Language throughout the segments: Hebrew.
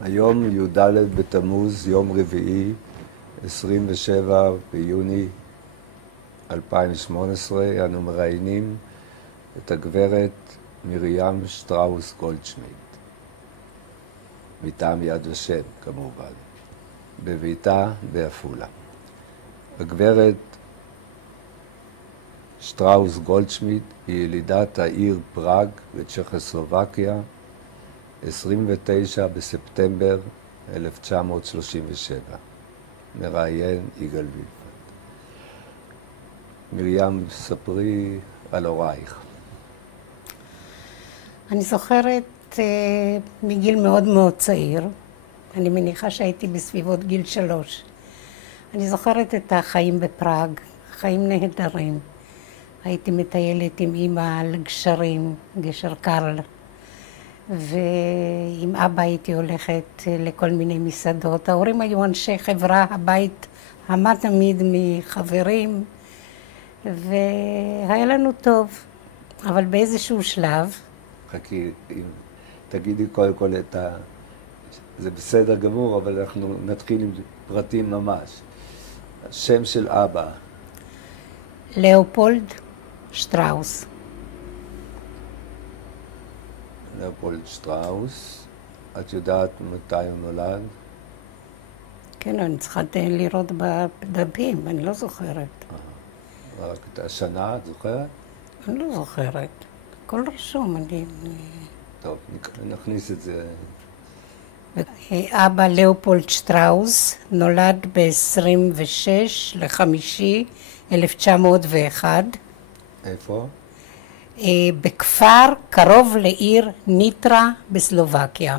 היום י"ד בתמוז, יום רביעי, 27 ביוני 2018, אנו מראיינים את הגברת מרים שטראוס גולדשמיט, מטעם יד ושם כמובן, בביתה בעפולה. הגברת שטראוס גולדשמיט היא ילידת העיר פראג בצ'כוסלובקיה, 29 בספטמבר 1937. מראיין יגאל וילפנד. מרים, ספרי על הורייך. אני זוכרת מגיל מאוד מאוד צעיר, אני מניחה שהייתי בסביבות גיל 3. אני זוכרת את החיים בפראג, חיים נהדרים. הייתי מטיילת עם אמא על גשרים, גשר קרל, ועם אבא הייתי הולכת לכל מיני מסעדות. ההורים היו אנשי חברה, הבית עמד תמיד מחברים, והיה לנו טוב. אבל באיזשהו שלב... חכי, תגידי קודם כל את ה... זה בסדר גמור, אבל אנחנו נתחיל עם פרטים ממש. השם של אבא. לאופולד שטראוס. לאופולד שטראוס. את יודעת מתי הוא נולד? כן, אני צריכה לראות בדפים, אני לא זוכרת. רק את השנה, את זוכרת? אני לא זוכרת. הכל רשום, טוב, נכניס את זה. אבא לאופולד שטראוס נולד ב-26 לחמישי 1901. איפה? בכפר קרוב לעיר ניטרה בסלובקיה.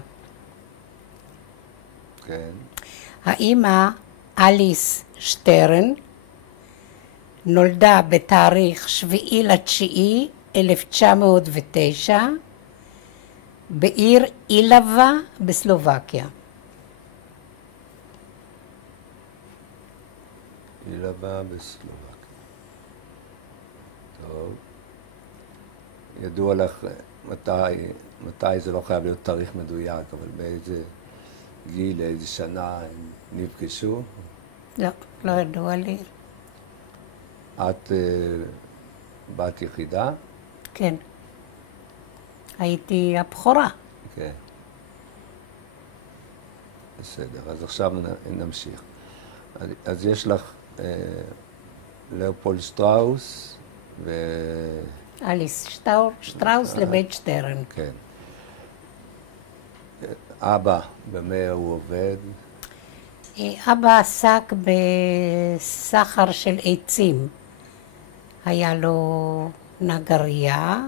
כן. האמא אליס שטרן נולדה בתאריך 7/9/1909 בעיר אילבה בסלובקיה. אילבה בסלובקיה. טוב. ידוע לך מתי זה לא חייב להיות תאריך מדויק, אבל באיזה גיל, איזה שנה הם נפגשו? לא, לא ידוע לי. את בת יחידה? כן. הייתי הבכורה. כן. בסדר, אז עכשיו נמשיך. אז יש לך לאופולד שטראוס ו... אליס שטראוס לבית שטרן. כן. אבא, במה הוא עובד? אבא עסק בסחר של עצים. היה לו נגרייה,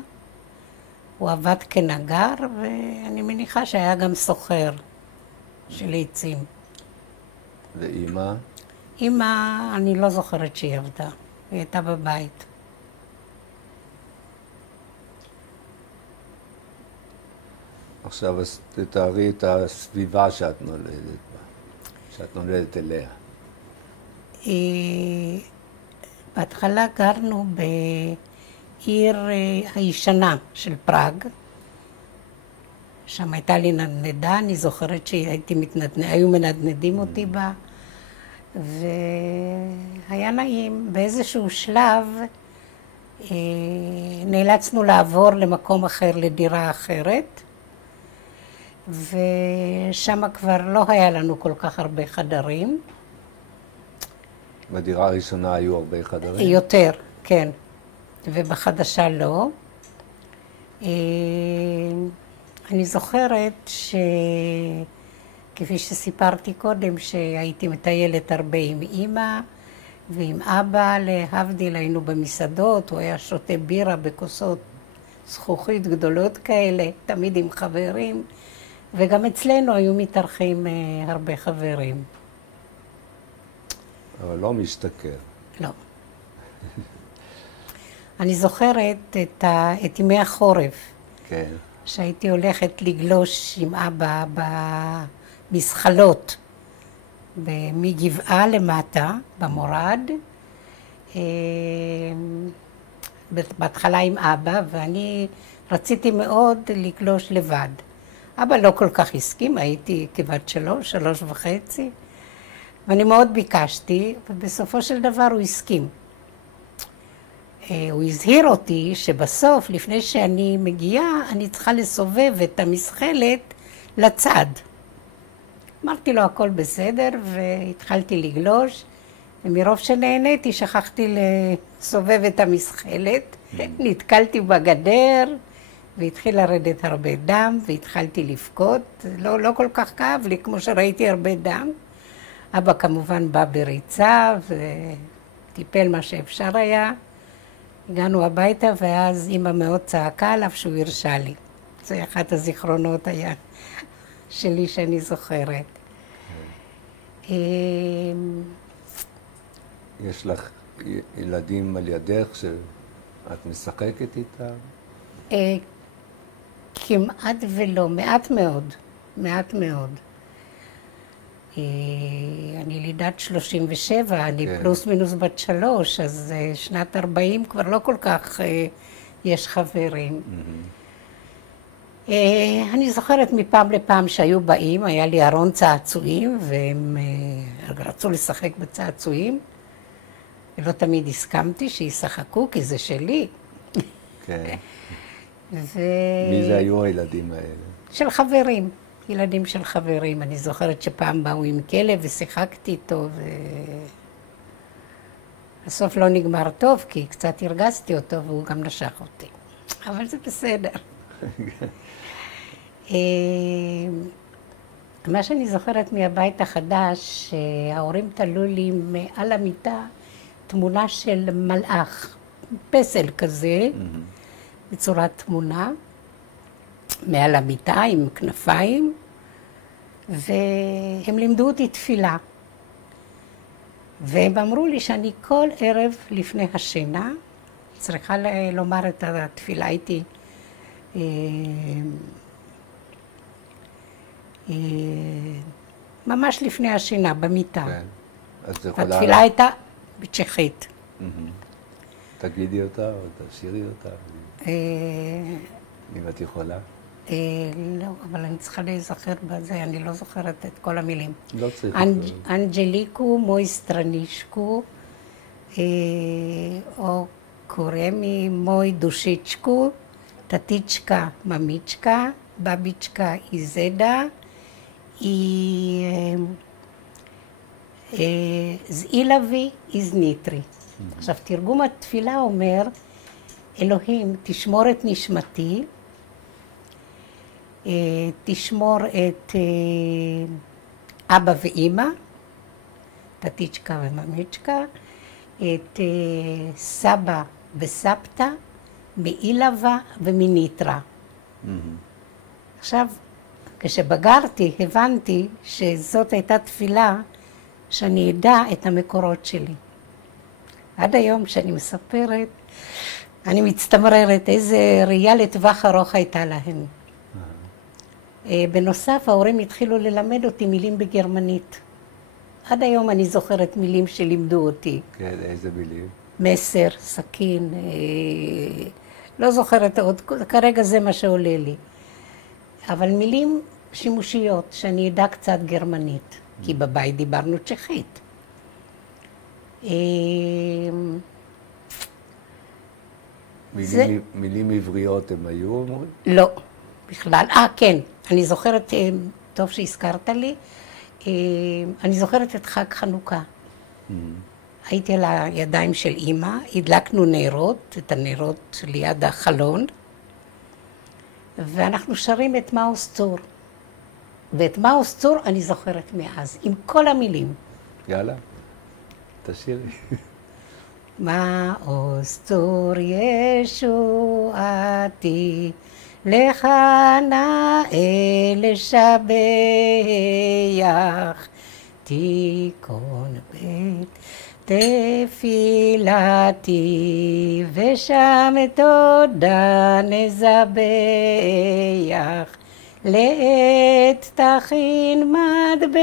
הוא עבד כנגר, ואני מניחה שהיה גם סוחר של עצים. ואימא? אימא, אני לא זוכרת שהיא עבדה, היא הייתה בבית. עכשיו תתארי את הסביבה שאת נולדת בה, שאת נולדת אליה. בהתחלה גרנו בעיר הישנה של פראג. שם הייתה לי נדנדה, אני זוכרת שהיו מנדנדים אותי בה, והיה נעים. באיזשהו שלב נאלצנו לעבור למקום אחר, לדירה אחרת, ושם כבר לא היה לנו כל כך הרבה חדרים. בדירה הראשונה היו הרבה חדרים? יותר, כן. ובחדשה לא. אני זוכרת כפי שסיפרתי קודם, שהייתי מטיילת הרבה עם אמא ועם אבא. להבדיל היינו במסעדות, הוא היה שותה בירה בכוסות זכוכית גדולות כאלה, תמיד עם חברים. וגם אצלנו היו מתארחים הרבה חברים. אבל לא משתכר. לא. אני זוכרת את ימי החורף. כן. שהייתי הולכת לגלוש עם אבא במזחלות, מגבעה למטה, במורד. בהתחלה עם אבא, ואני רציתי מאוד לגלוש לבד. אבא לא כל כך הסכים, הייתי כבת 3.5, ואני מאוד ביקשתי, ובסופו של דבר הוא הסכים. הוא הזהיר אותי שבסוף, לפני שאני מגיעה, אני צריכה לסובב את המסחלת לצד. אמרתי לו, הכל בסדר, והתחלתי לגלוש, ומרוב שנהניתי, שכחתי לסובב את המסחלת, נתקלתי בגדר, והתחיל לרדת הרבה דם, והתחלתי לבכות. לא כל כך כאב לי, כמו שראיתי הרבה דם. אבא כמובן בא בריצה, וטיפל מה שאפשר היה. הגענו הביתה, ואז אמא מאוד צעקה עליו שהוא הרשה לי. זה אחד הזיכרונות היה שלי שאני זוכרת. יש לך ילדים על ידך שאת משחקת איתם? כמעט ולא, מעט מאוד, מעט מאוד. אני לידת 37, אני פלוס מינוס בת 3, אז שנת 40 כבר לא כל כך יש חברים. אני זוכרת מפעם לפעם שהיו באים, היה לי ארון צעצועים, והם רצו לשחק בצעצועים, ולא תמיד הסכמתי שישחקו, כי זה שלי. כן. מי זה היו הילדים האלה? של חברים, ילדים של חברים. אני זוכרת שפעם באו עם כלב ושיחקתי איתו, בסוף לא נגמר טוב, כי קצת הרגזתי אותו והוא גם נשך אותי. אבל זה בסדר. מה שאני זוכרת מהבית החדש, ההורים תלו לי מעל המיטה תמונה של מלאך, פסל כזה, בצורת תמונה, מעל המיטה עם כנפיים, והם לימדו אותי תפילה. והם אמרו לי שאני כל ערב לפני השינה צריכה לומר את התפילה. הייתי ממש לפני השינה, במיטה. כן. אז זה יכולה... התפילה הייתה בצ'כית. תגידי אותה או תשאירי אותה? אם את יכולה. לא, אבל אני צריכה להיזכר בזה, אני לא זוכרת את כל המילים. לא צריך. אנג'ליקו מויסטרנישקו, או קורמי מוי דושיצ'קו, טטיצ'קה ממיצ'קה, בביצ'קה איזדה, זאילבי איזניטרי. עכשיו, תרגום התפילה אומר, אלוהים, תשמור את נשמתי, תשמור את אבא ואמא, טטיצ'קה וממיצ'קה, את סבא וסבתא, מאילבה ומניטרה. עכשיו, כשבגרתי, הבנתי שזאת הייתה תפילה שאני אדע את המקורות שלי. עד היום כשאני מספרת, אני מצטמררת איזה ראייה לטווח ארוך הייתה להן. בנוסף, ההורים התחילו ללמד אותי מילים בגרמנית. עד היום אני זוכרת מילים שלימדו אותי. כן, איזה מילים? מסר, סכין, לא זוכרת עוד, כרגע זה מה שעולה לי. אבל מילים שימושיות, שאני אדע קצת גרמנית, כי בבית דיברנו צ'כית. מילים עבריות הם היו אומרים? לא, בכלל. כן, אני זוכרת, טוב שהזכרת לי, אני זוכרת את חג חנוכה. הייתי על הידיים של אמא, הדלקנו נרות, את הנרות ליד החלון, ואנחנו שרים את מאוס צור. ואת מאוס צור אני זוכרת מאז, עם כל המילים. יאללה, תשאירי. מאוס צור ישועתי, לך נאה לשבח, תיכון בית תפילתי, ושם תודה נזבח, לעת תכין מטבח,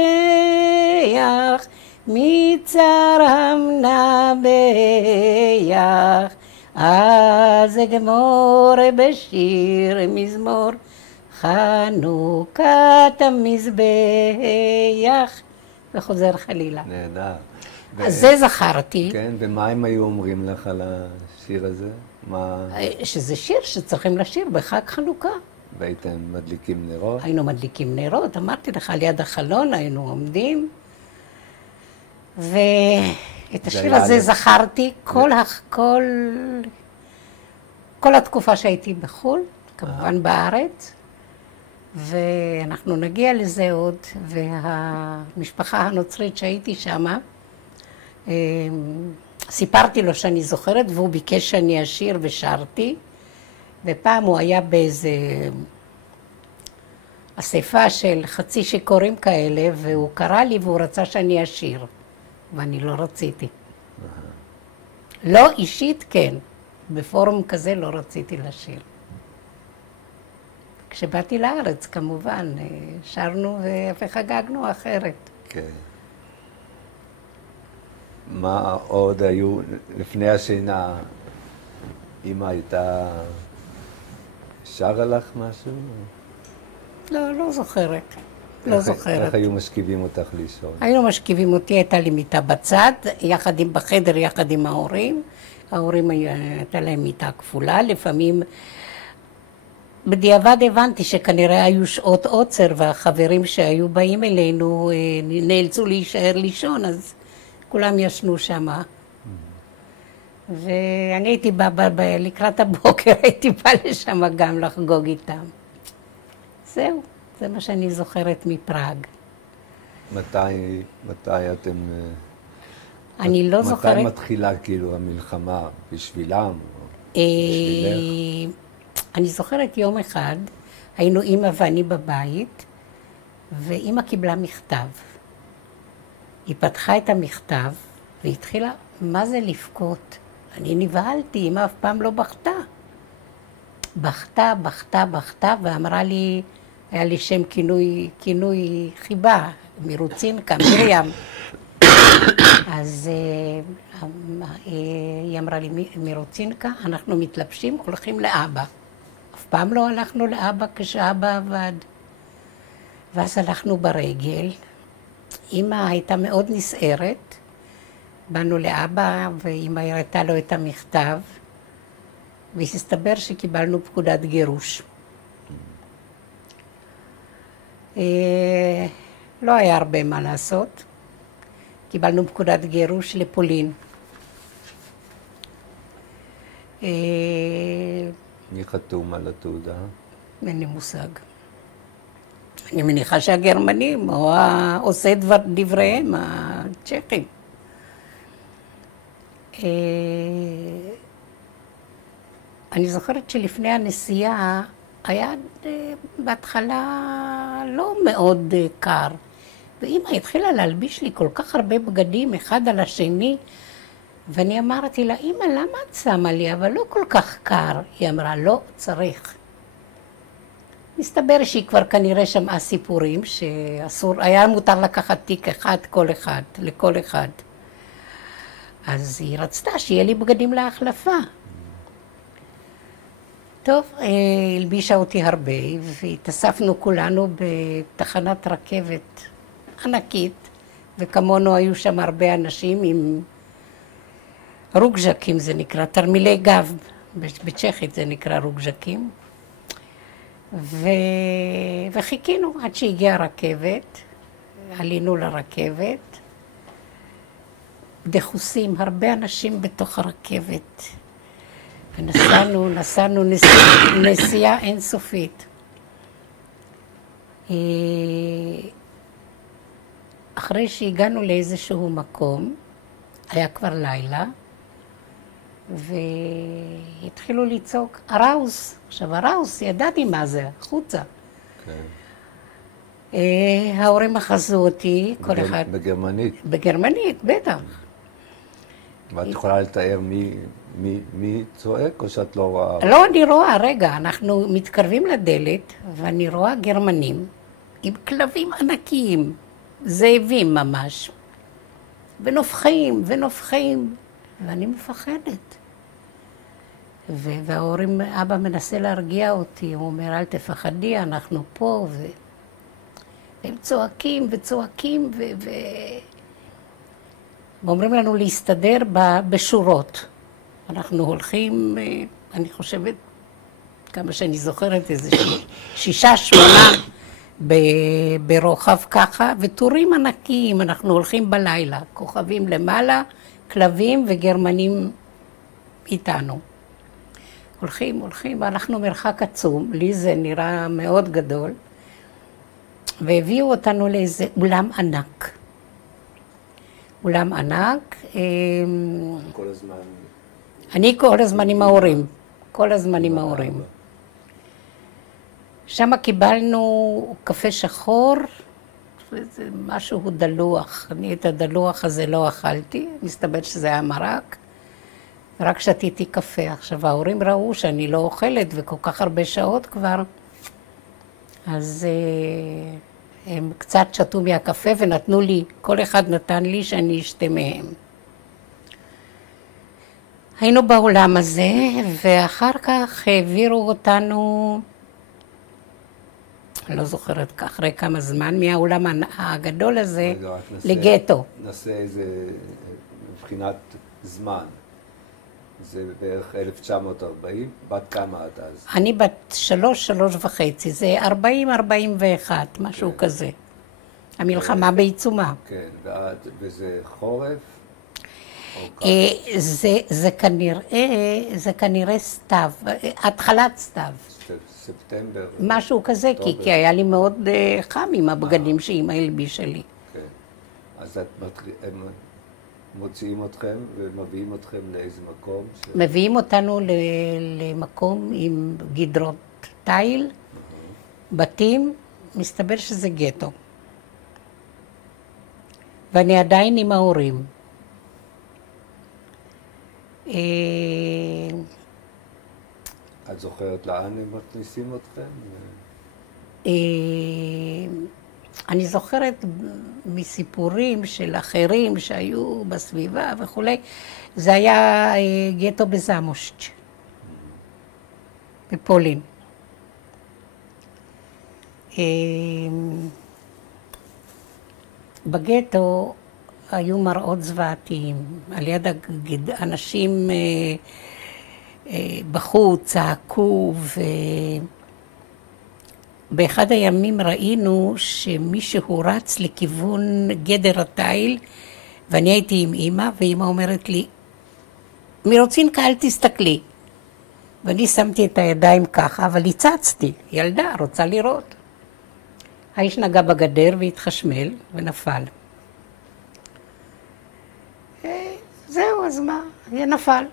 מצרם נבח, אז אגמור בשיר מזמור חנוכת המזבח, וחוזר חלילה. נהדר. אז זה זכרתי. כן, ומה הם היו אומרים לך על השיר הזה? מה... שזה שיר שצריכים לשיר בחג חנוכה. והייתם מדליקים נרות? היינו מדליקים נרות, אמרתי לך, על יד החלון היינו עומדים. ואת השיר הזה זכרתי כל התקופה שהייתי בחו"ל, כמובן בארץ. ואנחנו נגיע לזה עוד, והמשפחה הנוצרית שהייתי שמה, סיפרתי לו שאני זוכרת, והוא ביקש שאני אשיר ושרתי. ופעם הוא היה באיזה אספה של חצי שיכורים כאלה, והוא קרא לי והוא רצה שאני אשיר. ואני לא רציתי. לא אישית, כן. בפורום כזה לא רציתי לשיר. כשבאתי לארץ, כמובן, שרנו וחגגנו אחרת. כן. מה עוד היו, לפני השינה, אמא הייתה שרה לך משהו? לא זוכרת. לא זוכרת. איך היו משכיבים אותך לישון? היינו משכיבים אותי, הייתה לי מיטה בצד, בחדר יחד עם ההורים. ההורים הייתה להם מיטה כפולה, לפעמים בדיעבד הבנתי שכנראה היו שעות עוצר, והחברים שהיו באים אלינו נאלצו להישאר לישון, אז כולם ישנו שמה. ואני הייתי באה, לקראת הבוקר הייתי באה לשם גם לחגוג איתם. זהו, זה מה שאני זוכרת מפראג. מתי אתם... אני לא זוכרת... מתי מתחילה כאילו המלחמה? בשבילם? בשבילך? אני זוכרת יום אחד, היינו אמא ואני בבית, ואמא קיבלה מכתב. היא פתחה את המכתב והתחילה, מה זה לבכות? אני נבהלתי, אמא אף פעם לא בכתה, ואמרה לי, היה לי שם כינוי חיבה, מרוצינקה, מרים. אז היא אמרה לי, מרוצינקה, אנחנו מתלבשים, הולכים לאבא. אף פעם לא הלכנו לאבא כשאבא עבד. ואז הלכנו ברגל. אמא הייתה מאוד נסערת. באנו לאבא, ואמא הראתה לו את המכתב. והסתבר שקיבלנו פקודת גירוש. לא היה הרבה מה לעשות. קיבלנו פקודת גירוש לפולין. מי חתום על התעודה? אין לי מושג. אני מניחה שהגרמנים, או עושה דבריהם, הצ'כים. אני זוכרת שלפני הנסיעה היה בהתחלה לא מאוד קר. ואמא התחילה להלביש לי כל כך הרבה בגדים אחד על השני, ואני אמרתי לה, אמא, למה את שמה לי? אבל לא כל כך קר. היא אמרה, לא צריך. מסתבר שהיא כבר כנראה שמעה סיפורים שאסור, היה מותר לקחת תיק אחד, לכל אחד. אז היא רצתה שיהיה לי בגדים להחלפה. טוב, הלבישה אותי הרבה, והתאספנו כולנו בתחנת רכבת ענקית, וכמונו היו שם הרבה אנשים עם רוגז'קים, זה נקרא, תרמילי גב, בצ'כית זה נקרא רוגז'קים. וחיכינו עד שהגיעה הרכבת, עלינו לרכבת, דחוסים, הרבה אנשים בתוך הרכבת, ונסענו נסיעה אינסופית. אחרי שהגענו לאיזשהו מקום, היה כבר לילה, והתחילו לצעוק, אראוס. עכשיו, אראוס, ידעתי מה זה, חוצה. כן. ההורים אחזו אותי, כל אחד... בגרמנית? בגרמנית, בטח. ואת יכולה לתאר מי צועק, או שאת לא רואה? לא, אני רואה, רגע, אנחנו מתקרבים לדלת, ואני רואה גרמנים עם כלבים ענקיים, זאבים ממש, ונופחים, ואני מפחדת. וההורים, אבא מנסה להרגיע אותי, הוא אומר, אל תפחדי, אנחנו פה, והם צועקים וצועקים, ואומרים לנו להסתדר בשורות. אנחנו הולכים, אני חושבת, כמה שאני זוכרת, איזה 6-8 ברוחב ככה, וטורים ענקיים, אנחנו הולכים בלילה, כוכבים למעלה, כלבים וגרמנים איתנו. הולכים, ואנחנו מרחק עצום, לי זה נראה מאוד גדול, והביאו אותנו לאיזה אולם ענק. אולם ענק. כל הזמן... אני כל הזמן עם ההורים. כל הזמן עם ההורים. שם קיבלנו קפה שחור, וזה משהו דלוח. אני את הדלוח הזה לא אכלתי, מסתבר שזה היה מרק. רק שתיתי קפה. עכשיו ההורים ראו שאני לא אוכלת וכל כך הרבה שעות כבר, אז הם קצת שתו מהקפה ונתנו לי, כל אחד נתן לי שאני אשתה מהם. היינו בעולם הזה, ואחר כך העבירו אותנו, אני לא זוכרת כך, אחרי כמה זמן, מהעולם הגדול הזה לגטו. נעשה איזה מבחינת זמן. זה בערך 1940, בת כמה את אז? אני בת 3.5, זה 40-41, משהו כזה. המלחמה בעיצומה. כן, וזה חורף? זה כנראה סתיו, התחלת סתיו. ספטמבר. משהו כזה, כי היה לי מאוד חם עם הבגדים שאמא הלבישה לי. כן, אז הם מוציאים אתכם ומביאים אתכם לאיזה מקום? מביאים אותנו למקום עם גדרות תיל, בתים, מסתבר שזה גטו. ואני עדיין עם ההורים. את זוכרת לאן הם מכניסים אתכם? אני זוכרת מסיפורים של אחרים שהיו בסביבה וכולי, זה היה גטו בזמושץ', בפולין. בגטו היו מראות זוועתיים, על יד אנשים בחוץ, צעקו, ובאחד הימים ראינו שמישהו רץ לכיוון גדר התיל, ואני הייתי עם אמא, ואמא אומרת לי, מרוצינקה, אל תסתכלי. ואני שמתי את הידיים ככה, אבל הצצתי, ילדה, רוצה לראות. האיש נגע בגדר והתחשמל ונפל. זהו, אז מה? נפל.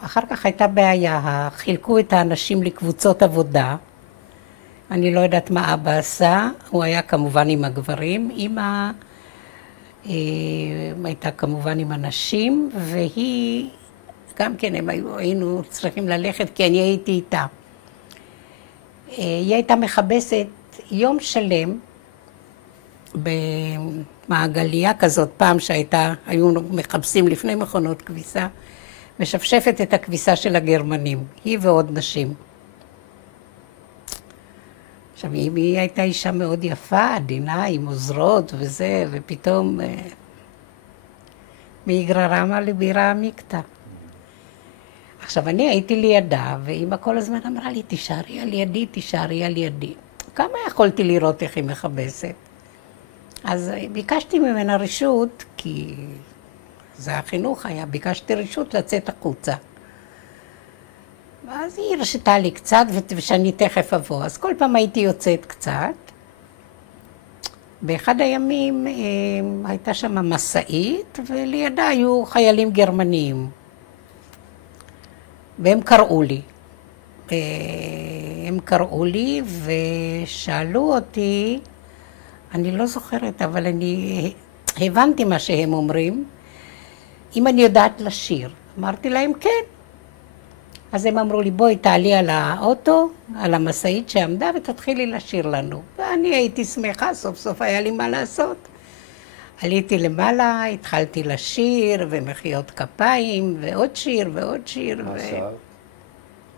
אחר כך הייתה בעיה, חילקו את האנשים לקבוצות עבודה. אני לא יודעת מה אבא עשה, הוא היה כמובן עם הגברים, אמא הייתה כמובן עם הנשים, והיא, גם כן היינו צריכים ללכת כי אני הייתי איתה. היא הייתה מכבסת יום שלם במעגליה כזאת, פעם היו מחפשים לפני מכונות כביסה, משפשפת את הכביסה של הגרמנים, היא ועוד נשים. עכשיו, היא הייתה אישה מאוד יפה, עדינה, עם עוזרות וזה, ופתאום מאיגררמה לבירה עמיקתא. עכשיו, אני הייתי לידה, ואמא כל הזמן אמרה לי, תישארי על ידי, תישארי על ידי. כמה יכולתי לראות איך היא מכבסת? אז ביקשתי ממנה רשות, כי זה החינוך היה, ביקשתי רשות לצאת החוצה. אז היא הרשתה לי קצת, ושאני תכף אבוא. אז כל פעם הייתי יוצאת קצת. באחד הימים הייתה שם מסעית, ולידה היו חיילים גרמניים. והם קראו לי. הם קראו לי ושאלו אותי, אני לא זוכרת, אבל אני הבנתי מה שהם אומרים, אם אני יודעת לשיר. אמרתי להם כן. אז הם אמרו לי, בואי תעלי על האוטו, על המסעית שעמדה ותתחילי לשיר לנו. ואני הייתי שמחה, סוף סוף היה לי מה לעשות. עליתי למעלה, התחלתי לשיר, ומחיאות כפיים, ועוד שיר, ועוד שיר. מה שרת?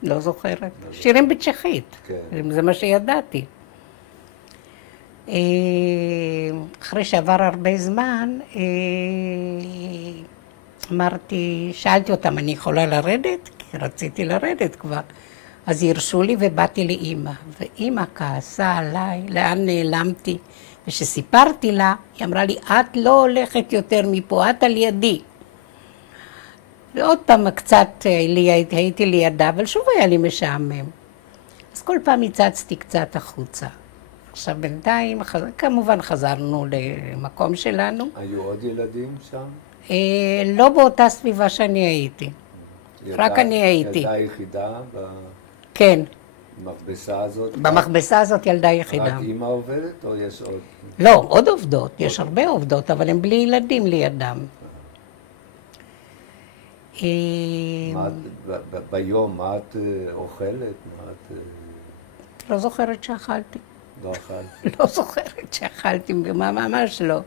לא זוכרת. שירים בצ'כית. כן. זה מה שידעתי. אחרי שעבר הרבה זמן, אמרתי, שאלתי אותם, אני יכולה לרדת? כי רציתי לרדת כבר. אז הרשו לי ובאתי לאמא. ואמא כעסה עליי, לאן נעלמתי. וכשסיפרתי לה, היא אמרה לי, את לא הולכת יותר מפה, את על ידי. ועוד פעם קצת הייתי לידה, אבל שוב היה לי משעמם. אז כל פעם הצצתי קצת החוצה. עכשיו בינתיים, כמובן חזרנו למקום שלנו. היו עוד ילדים שם? לא באותה סביבה שאני הייתי. רק אני הייתי. ילדה יחידה? כן. במכבסה הזאת? במכבסה הזאת ילדה יחידה. רק אמא עובדת או יש עוד? לא, עוד עובדות. יש הרבה עובדות, אבל הן בלי ילדים לידם. ביום, מה את אוכלת? לא זוכרת שאכלתי. לא אכלת? לא זוכרת שאכלתי, ממש לא.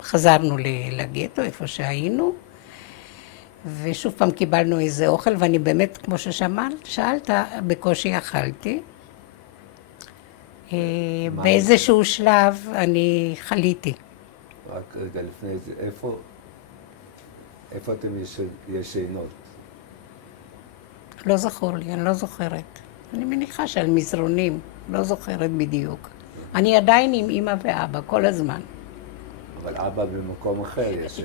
חזרנו לגטו, איפה שהיינו, ושוב פעם קיבלנו איזה אוכל, ואני באמת, כמו ששאלת, בקושי אכלתי. באיזשהו שלב אני חליתי. רק רגע לפני זה, איפה אתם ישנות? לא זכור לי, אני לא זוכרת. אני מניחה שעל מזרונים, לא זוכרת בדיוק. אני עדיין עם אמא ואבא, כל הזמן. אבל אבא במקום אחר ישן.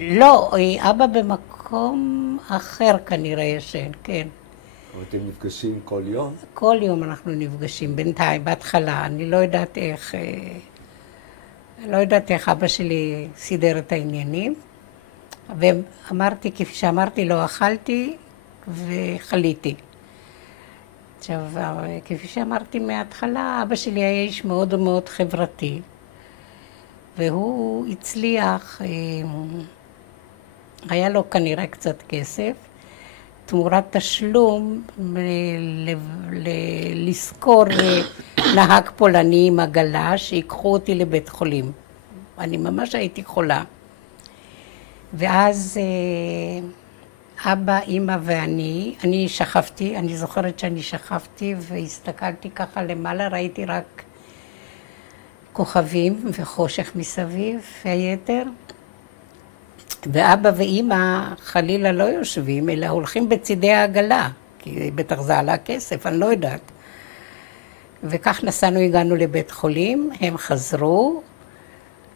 לא, אבא במקום אחר כנראה ישן, כן. אבל אתם נפגשים כל יום? כל יום אנחנו נפגשים, בינתיים, בהתחלה. אני לא יודעת איך אבא שלי סידר את העניינים. ואמרתי, כפי שאמרתי, לא אכלתי וחליתי. עכשיו, כפי שאמרתי מההתחלה, אבא שלי היה איש מאוד מאוד חברתי. והוא הצליח, היה לו כנראה קצת כסף, תמורת תשלום לזכור נהג פולני עם עגלה שיקחו אותי לבית חולים. אני ממש הייתי חולה. ואז אבא, אמא אני שכבתי, אני זוכרת שאני שכבתי והסתכלתי ככה למעלה, ראיתי רק כוכבים וחושך מסביב והיתר. ואבא ואמא חלילה לא יושבים, אלא הולכים בצידי העגלה, כי בטח זה עלה כסף, אני לא יודעת. וכך נסענו, הגענו לבית חולים, הם חזרו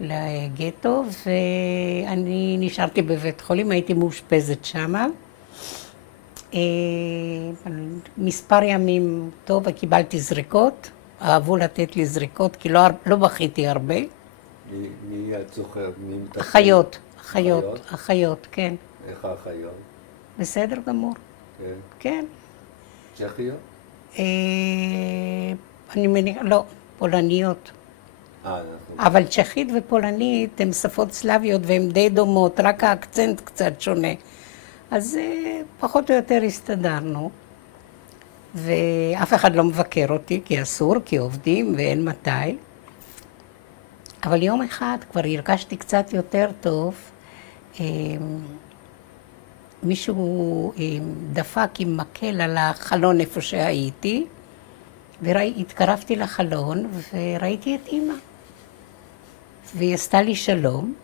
לגטו, ואני נשארתי בבית חולים, הייתי מאושפזת שמה. מספר ימים טוב, וקיבלתי זריקות, אהבו לתת לי זריקות, כי לא בכיתי הרבה. מי את זוכרת? אחיות, כן. איך האחיות? בסדר גמור. כן. כן. צ'כיות? אני מניחה, לא, פולניות. אבל צ'כית ופולנית הן שפות סלביות והן די דומות, רק האקצנט קצת שונה. אז פחות או יותר הסתדרנו. ואף אחד לא מבקר אותי, כי אסור, כי עובדים ואין מתי. אבל יום אחד כבר הרגשתי קצת יותר טוב. מישהו דפק עם מקל על החלון איפה שהייתי, והתקרבתי לחלון וראיתי את אמא. והיא עשתה לי שלום,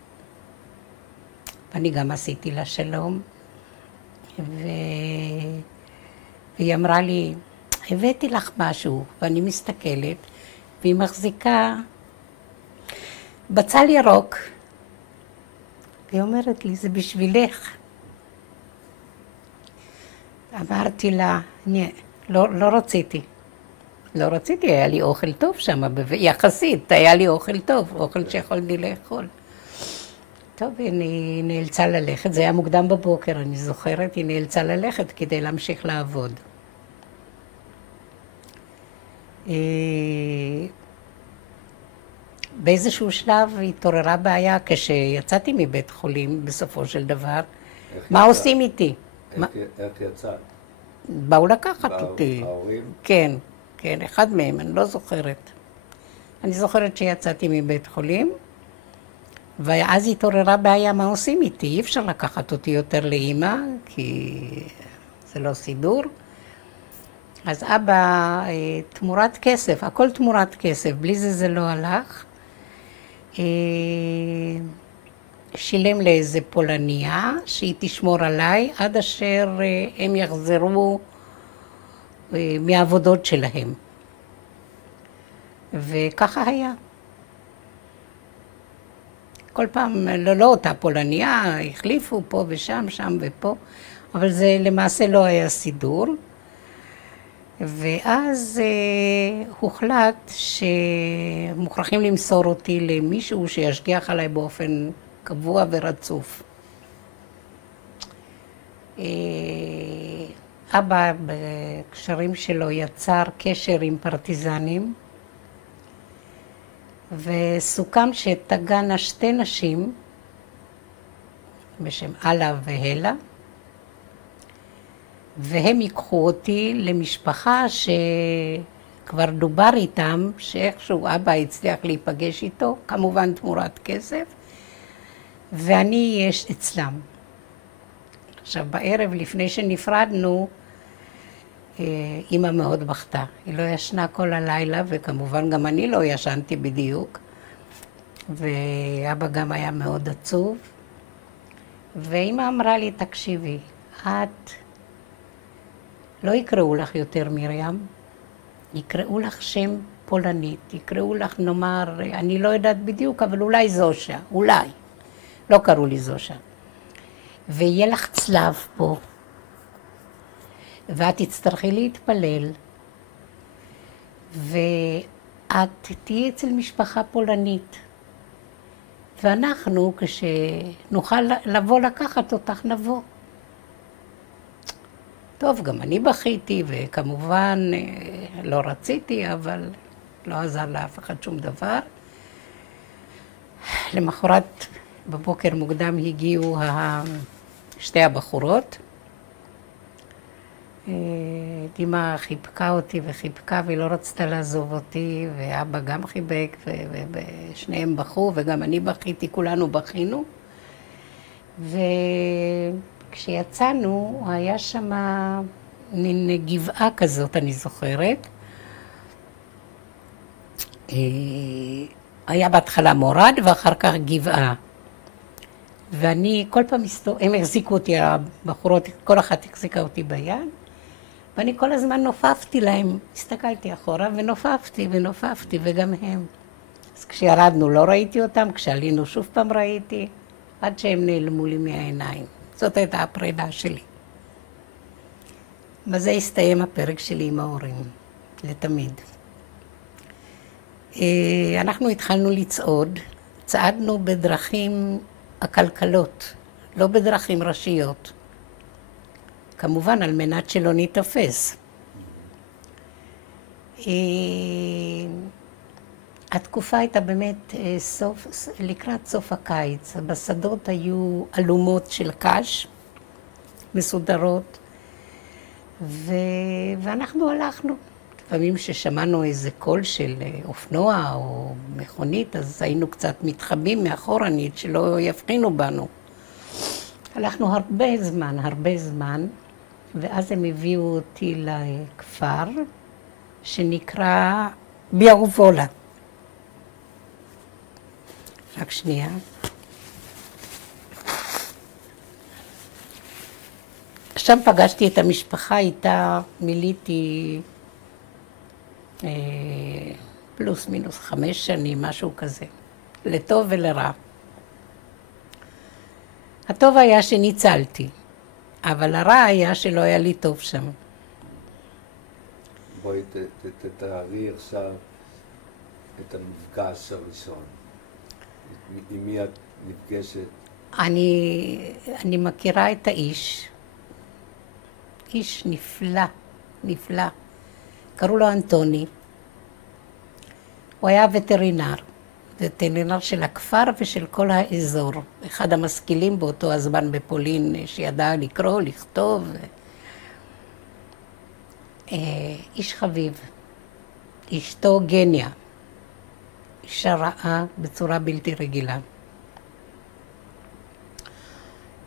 ואני גם עשיתי לה שלום. והיא אמרה לי, הבאתי לך משהו, ואני מסתכלת, והיא מחזיקה בצל ירוק. והיא אומרת לי, זה בשבילך. אמרתי לה, לא רציתי. לא רציתי, היה לי אוכל טוב שם, יחסית, היה לי אוכל טוב, אוכל שיכולתי לאכול. טוב, היא נאלצה ללכת, זה היה מוקדם בבוקר, אני זוכרת, היא נאלצה ללכת כדי להמשיך לעבוד. באיזשהו שלב התעוררה בעיה כשיצאתי מבית חולים בסופו של דבר. מה עושים איתי? איך יצאת? באו לקחת אותי. ההורים? כן, כן, אחד מהם, אני לא זוכרת. אני זוכרת שיצאתי מבית חולים, ואז התעוררה בעיה מה עושים איתי. אי אפשר לקחת אותי יותר לאמא, כי זה לא סידור. אז אבא, תמורת כסף, הכל תמורת כסף, בלי זה לא הלך. שילם לאיזה פולניה שהיא תשמור עליי עד אשר הם יחזרו מהעבודות שלהם. וככה היה. כל פעם, לא אותה פולניה, החליפו פה ושם, שם ופה, אבל זה למעשה לא היה סידור. ואז הוחלט שמוכרחים למסור אותי למישהו שישגיח עליי באופן קבוע ורצוף. אבא בקשרים שלו יצר קשר עם פרטיזנים, וסוכם שתגענה שתי נשים בשם אלה והלה, והם ייקחו אותי למשפחה שכבר דובר איתם, שאיכשהו אבא הצליח להיפגש איתו, כמובן תמורת כסף, ואני יש אצלם. עכשיו בערב לפני שנפרדנו, אמא מאוד בכתה. היא לא ישנה כל הלילה, וכמובן גם אני לא ישנתי בדיוק. ואבא גם היה מאוד עצוב. ואמא אמרה לי, תקשיבי, את לא יקראו לך יותר מרים, יקראו לך שם פולנית, יקראו לך נאמר, אני לא יודעת בדיוק, אבל אולי זושה, אולי. לא קראו לי זושה. ויהיה לך צלב פה. ואת תצטרכי להתפלל, ואת תהיי אצל משפחה פולנית. ואנחנו, כשנוכל לבוא לקחת אותך, נבוא. טוב, גם אני בכיתי, וכמובן לא רציתי, אבל לא עזר לאף אחד שום דבר. למחרת בבוקר מוקדם הגיעו שתי הבחורות. אמא חיבקה אותי וחיבקה והיא לא רצתה לעזוב אותי, ואבא גם חיבק, ושניהם בכו, וגם אני בכיתי, כולנו בכינו. וכשיצאנו, היה שם מין גבעה כזאת, אני זוכרת. היה בהתחלה מורד ואחר כך גבעה. ואני כל פעם הם החזיקו אותי, הבחורות, כל אחת החזיקה אותי ביד, ואני כל הזמן נופפתי להם, הסתכלתי אחורה ונופפתי, וגם הם. אז כשירדנו לא ראיתי אותם, כשעלינו שוב פעם ראיתי, עד שהם נעלמו לי מהעיניים. זאת הייתה הפרידה שלי. בזה הסתיים הפרק שלי עם ההורים, לתמיד. אנחנו התחלנו לצעוד, צעדנו בדרכים הכלכלות, לא בדרכים ראשיות. כמובן, על מנת שלא ניתפס. התקופה הייתה באמת לקראת סוף הקיץ. בשדות היו אלומות של קש, מסודרות, ואנחנו הלכנו. לפעמים ששמענו איזה קול של אופנוע או מכונית, אז היינו קצת מתחבאים מאחורנית, שלא יבחינו בנו. הלכנו הרבה זמן, ואז הם הביאו אותי לכפר שנקרא ביארובולה. רק שנייה. שם פגשתי את המשפחה, איתה מיליתי פלוס מינוס 5 שנים, משהו כזה, לטוב ולרע. הטוב היה שניצלתי, אבל הרע היה שלא היה לי טוב שם. בואי תתארי עכשיו את המפגש הראשון. עם מי את נפגשת? אני מכירה את האיש. איש נפלא. קראו לו אנטוני. הוא היה וטרינר של הכפר ושל כל האזור. אחד המשכילים באותו הזמן בפולין, שידע לקרוא, לכתוב. איש חביב. אשתו גניה. אישה רעה בצורה בלתי רגילה.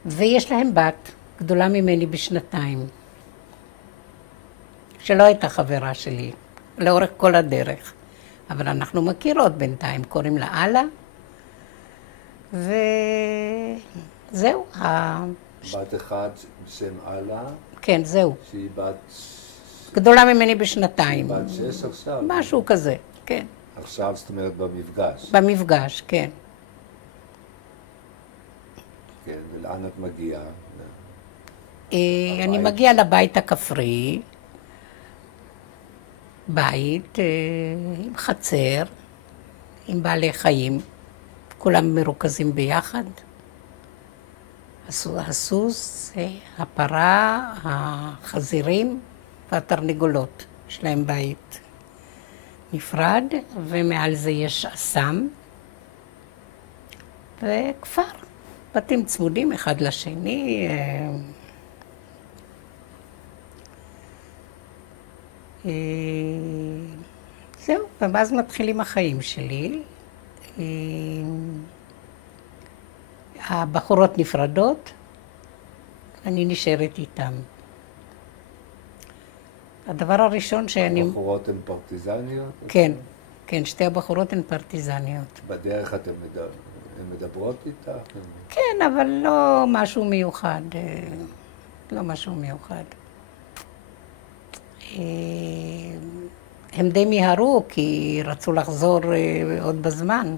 ויש להם בת, גדולה ממני בשנתיים, שלא הייתה חברה שלי, לאורך כל הדרך. אבל אנחנו מכירות בינתיים, קוראים לה אלה. וזהו. בת אחד בשם אלה. כן, זהו. שהיא בת... גדולה ממני בשנתיים. שהיא בת 6 עכשיו. משהו כזה, כן. עכשיו, זאת אומרת, במפגש. במפגש, כן. כן, ולאן את מגיעה? אני מגיעה לבית הכפרי, בית עם חצר, עם בעלי חיים, כולם מרוכזים ביחד. הסוס, הפרה, החזירים והתרנגולות, יש להם בית נפרד, ומעל זה יש אסם וכפר, בתים צמודים אחד לשני. זהו, ואז מתחילים החיים שלי. הבחורות נפרדות, אני נשארת איתם. הדבר הראשון שאני... הבחורות הן פרטיזניות? כן, כן, שתי הבחורות הן פרטיזניות. בדרך הן מדברות איתך? כן, אבל לא משהו מיוחד. לא משהו מיוחד. הם די מיהרו, כי רצו לחזור עוד בזמן.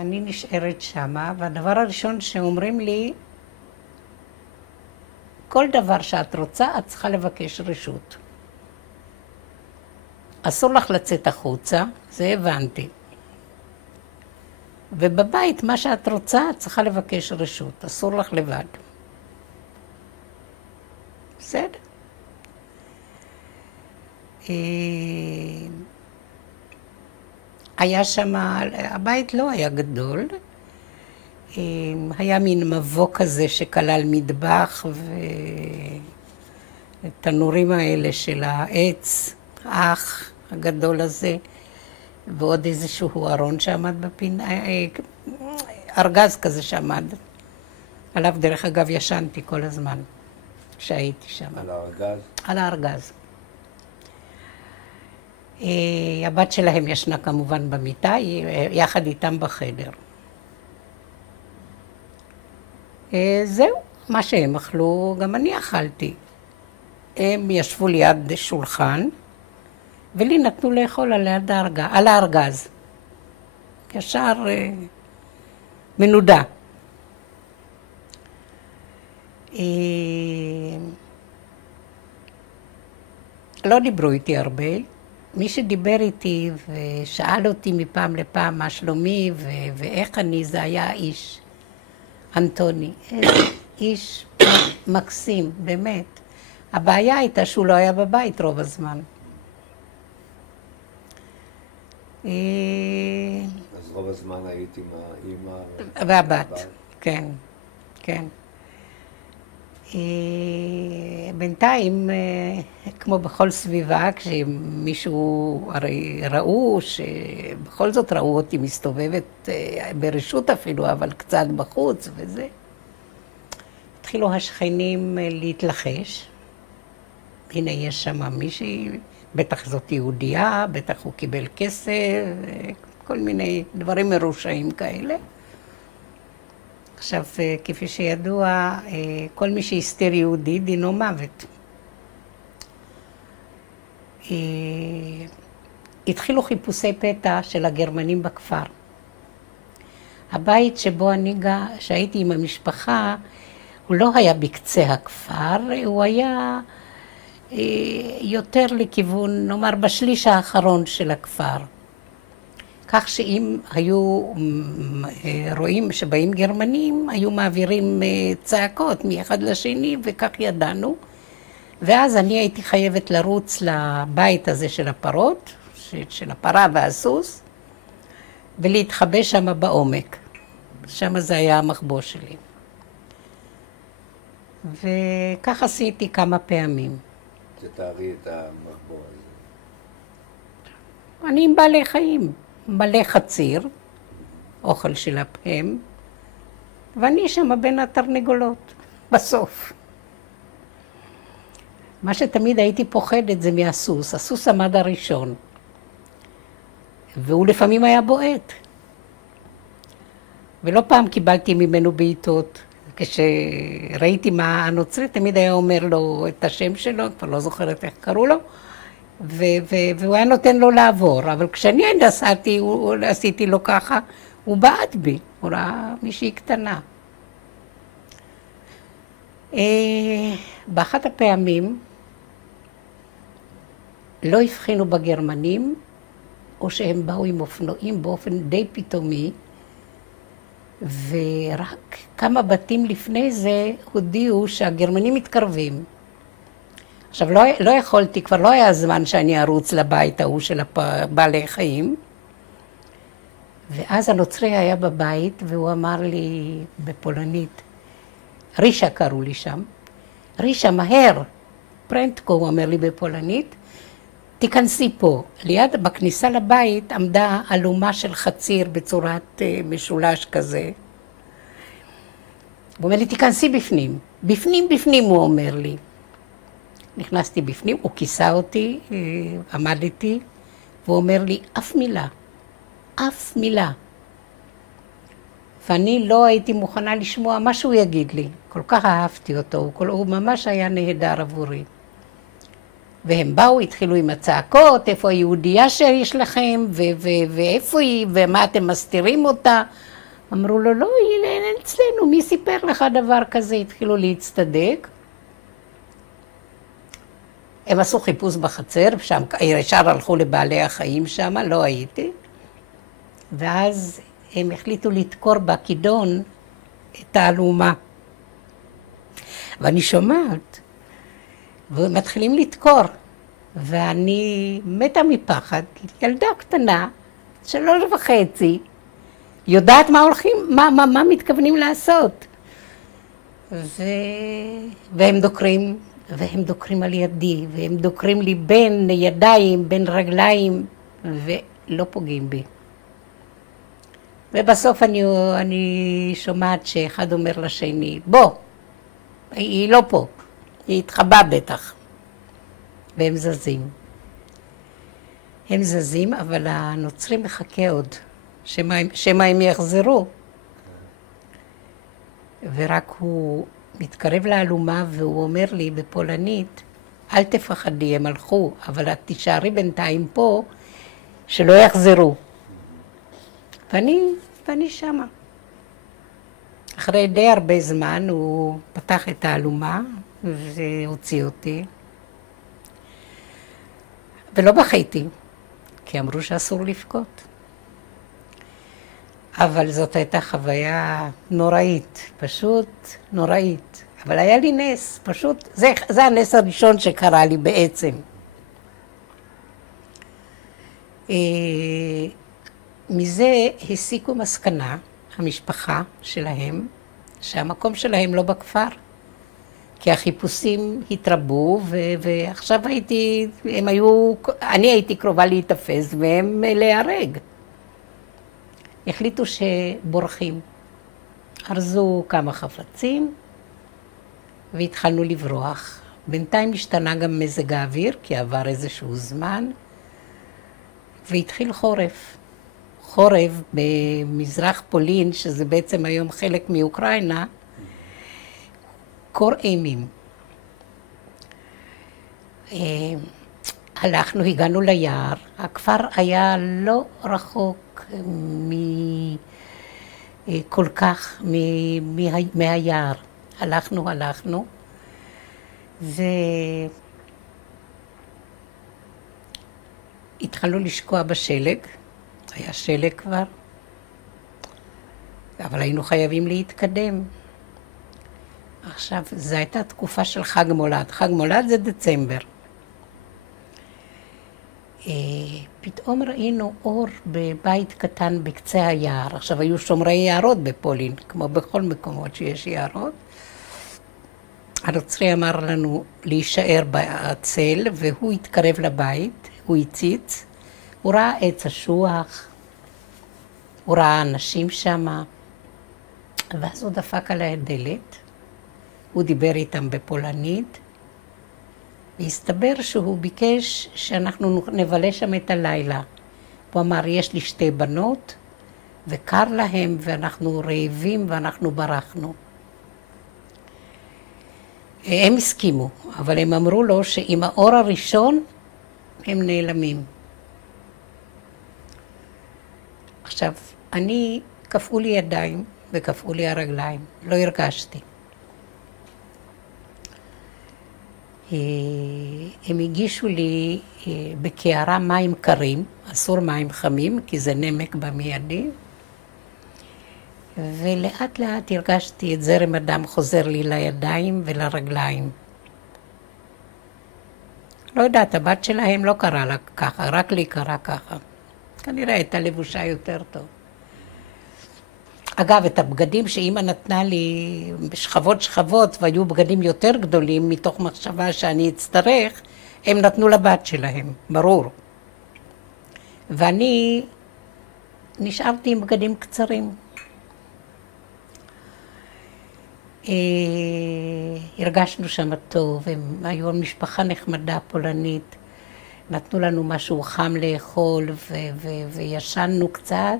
אני נשארת שמה, והדבר הראשון שאומרים לי, כל דבר שאת רוצה, את צריכה לבקש רשות. אסור לך לצאת החוצה, זה הבנתי. ובבית, מה שאת רוצה, את צריכה לבקש רשות, אסור לך לבד. בסדר. היה שם, הבית לא היה גדול, היה מין מבוא כזה שכלל מטבח ותנורים האלה של העץ, האח הגדול הזה, ועוד איזשהו ארון שעמד בפינה, ארגז כזה שעמד. עליו דרך אגב ישנתי כל הזמן שהייתי שם. על הארגז? על הארגז. הבת שלהם ישנה כמובן במיטה, יחד איתם בחדר. זהו, מה שהם אכלו, גם אני אכלתי. הם ישבו ליד שולחן, ולי נתנו לאכול על הארגז. ישר מנודה. לא דיברו איתי הרבה. מי שדיבר איתי ושאל אותי מפעם לפעם מה שלומי ואיך אני, זה היה איש, אנטוני. איש מקסים, באמת. הבעיה הייתה שהוא לא היה בבית רוב הזמן. אז רוב הזמן הייתי עם האמא והבת, כן, כן. בינתיים, כמו בכל סביבה, כשמישהו, הרי ראו שבכל זאת ראו אותי מסתובבת ברשות אפילו, אבל קצת בחוץ וזה. התחילו השכנים להתלחש. הנה יש שם מישהי, בטח זאת יהודייה, בטח הוא קיבל כסף, כל מיני דברים מרושעים כאלה. עכשיו, כפי שידוע, כל מי שהסתיר יהודי דינו מוות. התחילו חיפושי פתע של הגרמנים בכפר. הבית שבו שהייתי עם המשפחה, הוא לא היה בקצה הכפר, הוא היה יותר לכיוון, נאמר, בשליש האחרון של הכפר. כך שאם היו רואים שבאים גרמנים, היו מעבירים צעקות מאחד לשני, וכך ידענו. ואז אני הייתי חייבת לרוץ לבית הזה של הפרות, של הפרה והסוס, ולהתחבא שם בעומק. שם זה היה המחבוא שלי. וכך עשיתי כמה פעמים. תתארי את המחבור הזה. אני עם בעלי חיים, מלא חציר, אוכל של אפהם, ואני שם בין התרנגולות, בסוף. מה שתמיד הייתי פוחדת זה מהסוס. הסוס עמד הראשון, והוא לפעמים היה בועט. ולא פעם קיבלתי ממנו בעיטות. כשראיתי מה הנוצרי, תמיד היה אומר לו את השם שלו, כבר לא זוכרת איך קראו לו, והוא היה נותן לו לעבור. אבל כשאני עשיתי לו ככה, הוא בעט בי, הוא ראה מישהי קטנה. באחת הפעמים לא הבחינו בגרמנים, או שהם באו עם אופנועים באופן די פתאומי, ורק כמה בתים לפני זה הודיעו שהגרמנים מתקרבים. עכשיו, לא יכולתי, כבר לא היה זמן שאני ארוץ לבית ההוא של בעלי חיים, ואז הנוצרי היה בבית, והוא אמר לי בפולנית, רישה קראו לי שם, רישה, מהר, פרנטקו, הוא אומר לי בפולנית, תיכנסי פה. ליד, בכניסה לבית, עמדה אלומה של חציר בצורת משולש כזה. הוא אומר לי, תיכנסי בפנים. בפנים, הוא אומר לי. נכנסתי בפנים, הוא כיסה אותי, עמדתי, והוא אומר לי, אף מילה. ואני לא הייתי מוכנה לשמוע מה שהוא יגיד לי. כל כך אהבתי אותו, הוא ממש היה נהדר עבורי. והם באו, התחילו עם הצעקות, איפה היהודייה שיש לכם, ואיפה היא, ומה אתם מסתירים אותה. אמרו לו, לא, היא אצלנו, מי סיפר לך דבר כזה? התחילו להצטדק. הם עשו חיפוש בחצר, שם ישר הלכו לבעלי החיים שם, לא הייתי. ואז הם החליטו לתקור בכידון את האלומה. ואני שומעת, ומתחילים לתקור, ואני מתה מפחד, ילדה קטנה, 3.5, יודעת מה הולכים, מה מתכוונים לעשות. והם דוקרים על ידי, והם דוקרים לי בין ידיים, בין רגליים, ולא פוגעים בי. ובסוף אני שומעת שאחד אומר לשני, בוא, היא לא פה. היא התחבא בטח. והם זזים. הם זזים, אבל הנוצרי מחכה עוד, שמה הם יחזרו. ורק הוא מתקרב לאלומה והוא אומר לי בפולנית, אל תפחדי, הם הלכו, אבל את תישארי בינתיים פה, שלא יחזרו. ואני שמה. אחרי די הרבה זמן הוא פתח את האלומה והוציא אותי. ולא בכיתי, כי אמרו שאסור לבכות. אבל זאת הייתה חוויה נוראית, פשוט נוראית. אבל היה לי נס, פשוט, זה הנס הראשון שקרה לי בעצם. מזה הסיקו מסקנה, המשפחה שלהם, שהמקום שלהם לא בכפר, כי החיפושים התרבו, ועכשיו אני הייתי קרובה להתאפס, והם להיהרג. החליטו שבורחים. ארזו כמה חפצים, והתחלנו לברוח. בינתיים השתנה גם מזג האוויר, כי עבר איזשהו זמן, והתחיל חורף. חורף במזרח פולין, שזה בעצם היום חלק מאוקראינה, קור אימים. הגענו ליער, הכפר היה לא רחוק כל כך מהיער. הלכנו, והתחלנו לשקוע בשלג, היה שלג כבר, אבל היינו חייבים להתקדם. עכשיו, זו הייתה תקופה של חג מולד. חג מולד זה דצמבר. פתאום ראינו אור בבית קטן בקצה היער. עכשיו, היו שומרי יערות בפולין, כמו בכל מקומות שיש יערות. הנוצרי אמר לנו להישאר בצל, והוא התקרב לבית, הוא הציץ, הוא ראה עץ אשוח, הוא ראה אנשים שם, ואז הוא דפק עליי דלת, הוא דיבר איתם בפולנית, והסתבר שהוא ביקש שאנחנו נבלה שם את הלילה. הוא אמר, יש לי 2 בנות, וקר להם, ואנחנו רעבים, ואנחנו ברחנו. הם הסכימו, אבל הם אמרו לו שעם האור הראשון הם נעלמים. עכשיו, אני, קפאו לי ידיים וקפאו לי הרגליים, לא הרגשתי. הם הגישו לי בקערה מים קרים, אסור מים חמים, כי זה נמק במיידי, ולאט לאט הרגשתי את זרם הדם חוזר לי לידיים ולרגליים. לא יודעת, הבת שלהם לא קרה לה ככה, רק לי קרה ככה. כנראה הייתה לבושה יותר טוב. אגב, את הבגדים שאמא נתנה לי בשכבות, והיו בגדים יותר גדולים מתוך מחשבה שאני אצטרך, הם נתנו לבת שלהם, ברור. ואני נשארתי עם בגדים קצרים. הרגשנו שם טוב, הם היו משפחה נחמדה פולנית, נתנו לנו משהו חם לאכול וישנו קצת,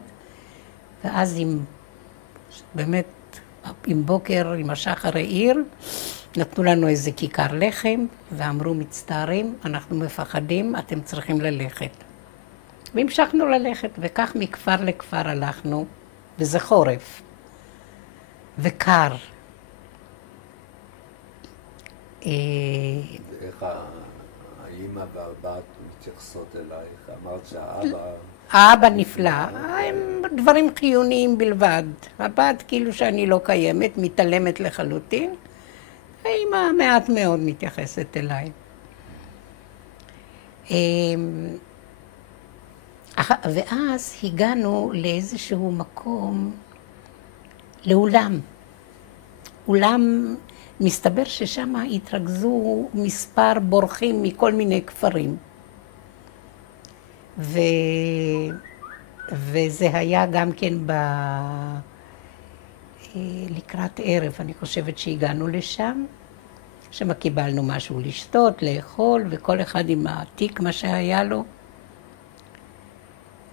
ואז באמת עם בוקר, עם השחר העיר, נתנו לנו איזה כיכר לחם ואמרו, מצטערים, אנחנו מפחדים, אתם צריכים ללכת. והמשכנו ללכת, וכך מכפר לכפר הלכנו, וזה חורף וקר. איך האמא והבת מתייחסות אלייך? אמרת שהאבא... האבא נפלא, הם דברים חיוניים בלבד. הבת כאילו שאני לא קיימת, מתעלמת לחלוטין. האמא מעט מאוד מתייחסת אליי. ואז הגענו לאיזשהו מקום, לאולם. אולם, מסתבר ששם התרכזו מספר בורחים מכל מיני כפרים. וזה היה גם כן לקראת ערב, אני חושבת שהגענו לשם, שמה קיבלנו משהו לשתות, לאכול, וכל אחד עם התיק מה שהיה לו.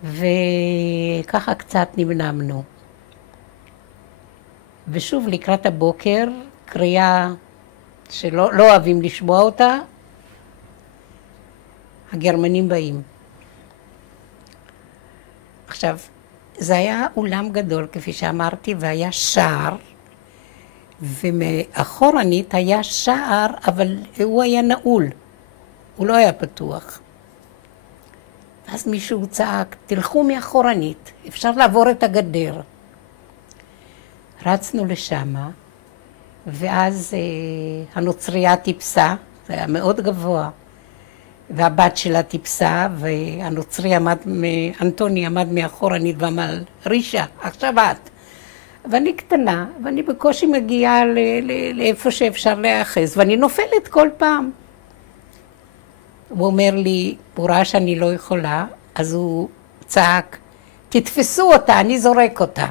וככה קצת נמנמנו. ושוב לקראת הבוקר, קריאה שלא אוהבים לשמוע אותה, הגרמנים באים. עכשיו, זה היה אולם גדול, כפי שאמרתי, והיה שער, ומאחורנית היה שער, אבל הוא היה נעול, הוא לא היה פתוח. ואז מישהו צעק, תלכו מאחורנית, אפשר לעבור את הגדר. רצנו לשם, ואז הנוצריה טיפסה, זה היה מאוד גבוה, והבת שלה טיפסה, והנוצרי אנטוני עמד מאחורנית ואמר, רישה, עכשיו את. ואני קטנה, ואני בקושי מגיעה לאיפה שאפשר להיאחז, ואני נופלת כל פעם. הוא אומר לי, הוא ראה שאני לא יכולה, אז הוא צעק, תתפסו אותה, אני זורק אותה.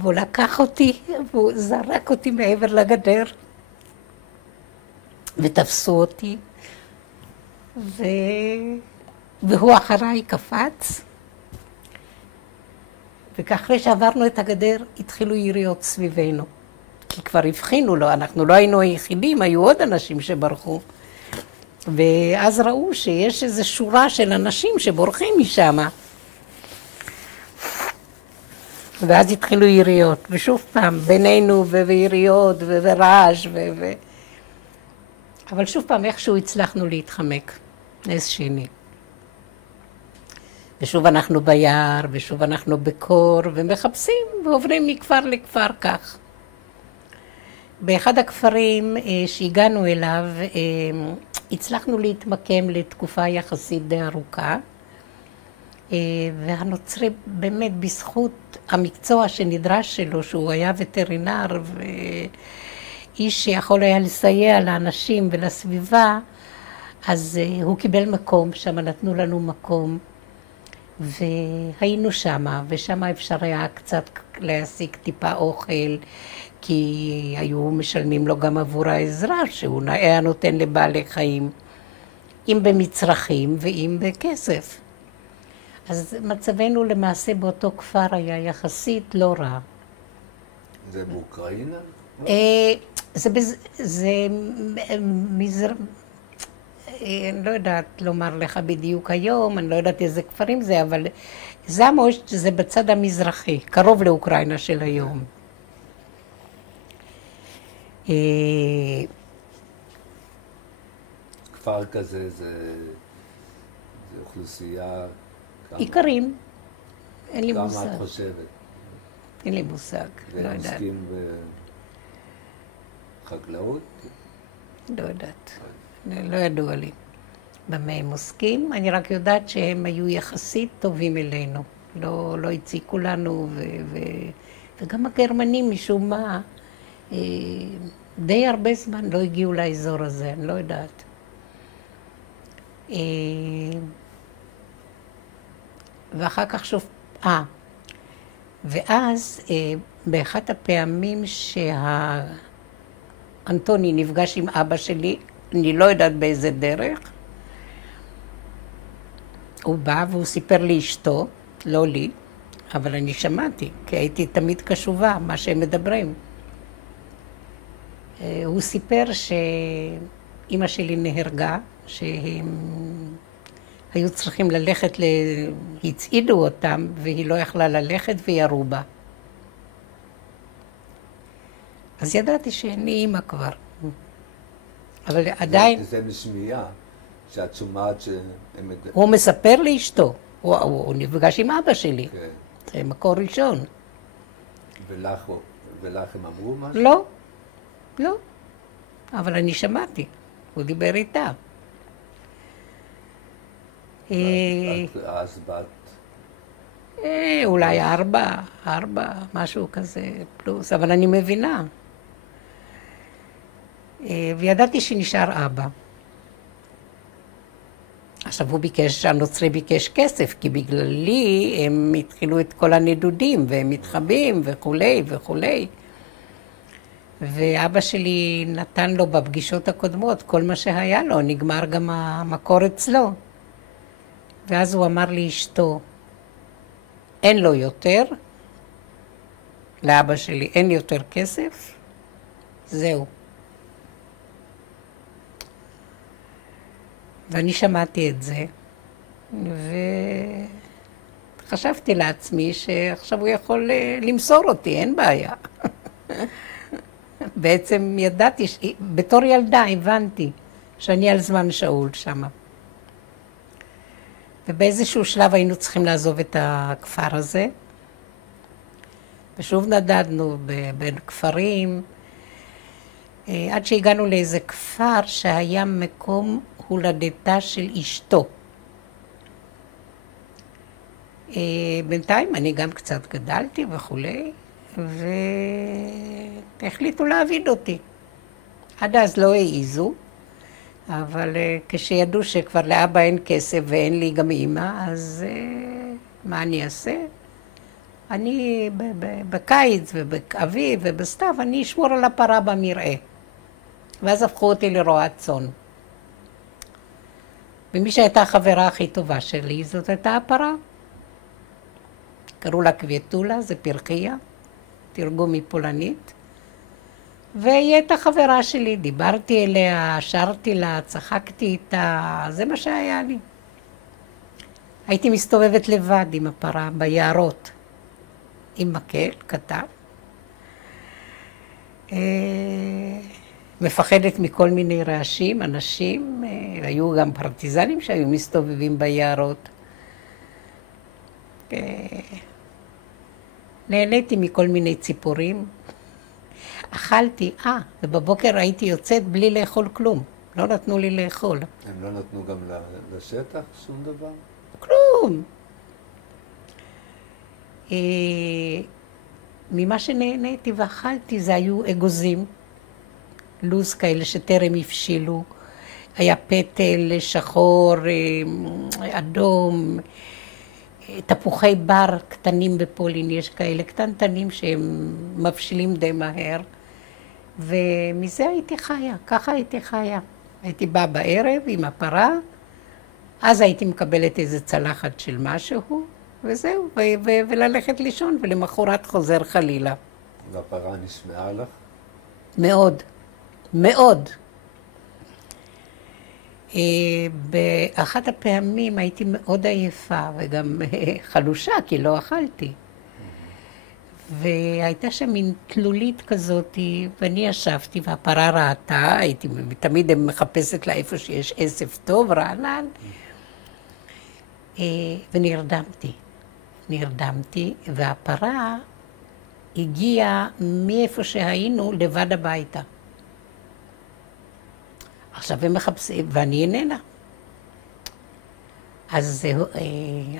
והוא לקח אותי, והוא זרק אותי מעבר לגדר, ותפסו אותי, והוא אחריי קפץ, וכאחרי שעברנו את הגדר, התחילו יריות סביבנו. כי כבר הבחינו לו, אנחנו לא היינו היחידים, היו עוד אנשים שברחו. ואז ראו שיש איזו שורה של אנשים שבורחים משם. ואז התחילו יריות, ושוב פעם, בינינו ויריות ורעש אבל שוב פעם, איכשהו הצלחנו להתחמק, נס שני. ושוב אנחנו ביער, ושוב אנחנו בקור, ומחפשים, ועוברים מכפר לכפר כך. באחד הכפרים שהגענו אליו, הצלחנו להתמקם לתקופה יחסית די ארוכה, והנוצרי באמת בזכות המקצוע שנדרש שלו, שהוא היה וטרינר, איש שיכול היה לסייע לאנשים ולסביבה, אז הוא קיבל מקום, שם נתנו לנו מקום, והיינו שמה, ושם אפשר היה קצת להשיג טיפה אוכל, כי היו משלמים לו גם עבור העזרה, שהוא היה נותן לבעלי חיים, אם במצרכים ואם בכסף. אז מצבנו למעשה באותו כפר היה יחסית לא רע. זה באוקראינה? זה אני לא יודעת לומר לך בדיוק היום, אני לא יודעת איזה כפרים זה, אבל זמושט זה בצד המזרחי, קרוב לאוקראינה של היום. כפר כזה זה אוכלוסייה... עיקרים, אין לי מושג. כמה את חושבת? אין לי מושג, לא יודעת. ועוסקים בחקלאות? לא יודעת, לא ידוע לי במה הם עוסקים. אני רק יודעת שהם היו יחסית טובים אלינו. לא הציקו לנו, וגם הגרמנים משום מה, די הרבה זמן לא הגיעו לאזור הזה, אני לא יודעת. ואחר כך שוב, ואז באחת הפעמים אנטוני נפגש עם אבא שלי, אני לא יודעת באיזה דרך, הוא בא והוא סיפר לי אשתו, לא לי, אבל אני שמעתי, כי הייתי תמיד קשובה, מה שהם מדברים. הוא סיפר שאמא שלי נהרגה, שהם היו צריכים ללכת, הצעידו אותם, והיא לא יכלה ללכת וירו בה. אז ידעתי שאני אימא כבר. אבל עדיין... זה משמיעה, שאת שומעת שהם... הוא מספר לאשתו, הוא נפגש עם אבא שלי. כן. זה מקור ראשון. ולך הם אמרו משהו? לא, לא. אבל אני שמעתי, הוא דיבר איתה. אז בת... אולי 4, משהו כזה פלוס, אבל אני מבינה. וידעתי שנשאר אבא. עכשיו הוא ביקש, הנוצרי ביקש כסף, כי בגללי הם התחילו את כל הנדודים, והם מתחבאים וכולי וכולי. ואבא שלי נתן לו בפגישות הקודמות כל מה שהיה לו, נגמר גם המקור אצלו. ואז הוא אמר לאשתו, אין לו יותר, לאבא שלי אין יותר כסף, זהו. ואני שמעתי את זה, וחשבתי לעצמי שעכשיו הוא יכול למסור אותי, אין בעיה. בעצם ידעתי, בתור ילדה הבנתי שאני על זמן שאול שם. ובאיזשהו שלב היינו צריכים לעזוב את הכפר הזה, ושוב נדדנו בין כפרים, עד שהגענו לאיזה כפר שהיה מקום הולדתה של אשתו. בינתיים אני גם קצת גדלתי וכולי, והחליטו להעביד אותי. עד אז לא העיזו, אבל כשידעו שכבר לאבא אין כסף ואין לי גם אמא, אז מה אני אעשה? אני בקיץ ובאביב ובסתיו, אני אשמור על הפרה במרעה. ואז הפכו אותי לרועת צאן. ומי שהייתה החברה הכי טובה שלי, זאת הייתה הפרה. קראו לה קוויטולה, זה פרחיה, תרגום מפולנית. והיא הייתה חברה שלי, דיברתי אליה, שרתי לה, צחקתי איתה, זה מה שהיה לי. הייתי מסתובבת לבד עם הפרה ביערות, עם מקל קטן. מפחדת מכל מיני רעשים, אנשים, היו גם פרטיזנים שהיו מסתובבים ביערות. נהניתי מכל מיני ציפורים. אכלתי, ובבוקר הייתי יוצאת בלי לאכול כלום. לא נתנו לי לאכול. הם לא נתנו גם לשטח שום דבר? כלום. ממה שנהניתי ואכלתי זה היו אגוזים, לוז כאלה שטרם הבשילו. היה פטל שחור, אדום, תפוחי בר קטנים בפולין, יש כאלה קטנטנים שהם מבשילים די מהר. ומזה הייתי חיה, ככה הייתי חיה. הייתי באה בערב עם הפרה, אז הייתי מקבלת איזה צלחת של משהו, וזהו, וללכת לישון, ולמחרת חוזר חלילה. והפרה נשמעה לך? מאוד, מאוד. באחת הפעמים הייתי מאוד עייפה, וגם חלושה, כי לא אכלתי. והייתה שם מין תלולית כזאת, ואני ישבתי, והפרה ראתה, הייתי תמיד מחפשת לה איפה שיש עשב טוב, רענן, ונרדמתי. נרדמתי, והפרה הגיעה מאיפה שהיינו לבד הביתה. עכשיו הם מחפשים, ואני איננה. אז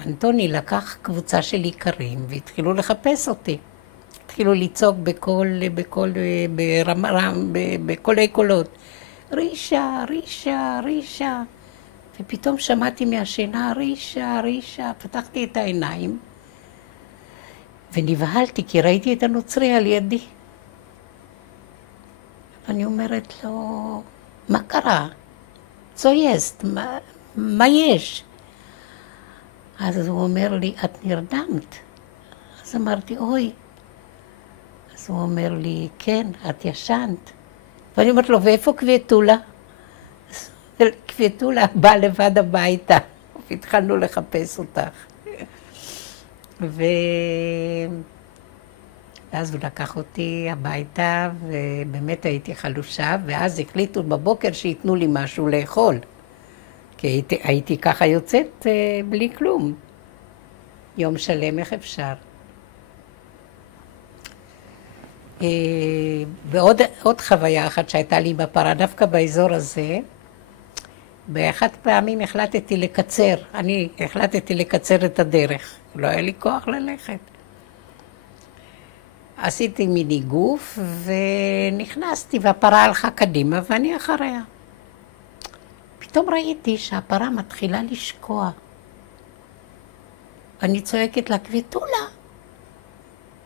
אנטוני לקח קבוצה של איכרים והתחילו לחפש אותי. התחילו לצעוק בקולי קולות. רישה, רישה, רישה. ופתאום שמעתי מהשינה, רישה, רישה. פתחתי את העיניים ונבהלתי כי ראיתי את הנוצרי על ידי. ואני אומרת לו, מה קרה? זו יסט, מה יש? אז הוא אומר לי, את נרדמת. אז אמרתי, אוי. אז הוא אומר לי, כן, את ישנת. ואני אומרת לו, ואיפה קוויטולה? קוויטולה באה לבד הביתה. והתחלנו לחפש אותך. ואז הוא לקח אותי הביתה, ובאמת הייתי חלושה, ואז החליטו בבוקר שיתנו לי משהו לאכול. כי הייתי ככה יוצאת בלי כלום. יום שלם, איך אפשר? ועוד חוויה אחת שהייתה לי בפרה, דווקא באזור הזה, באחת פעמים החלטתי לקצר. אני החלטתי לקצר את הדרך. לא היה לי כוח ללכת. עשיתי מיני גוף ונכנסתי, והפרה הלכה קדימה ואני אחריה. פתאום ראיתי שהפרה מתחילה לשקוע. אני צועקת לה, קוויטולה.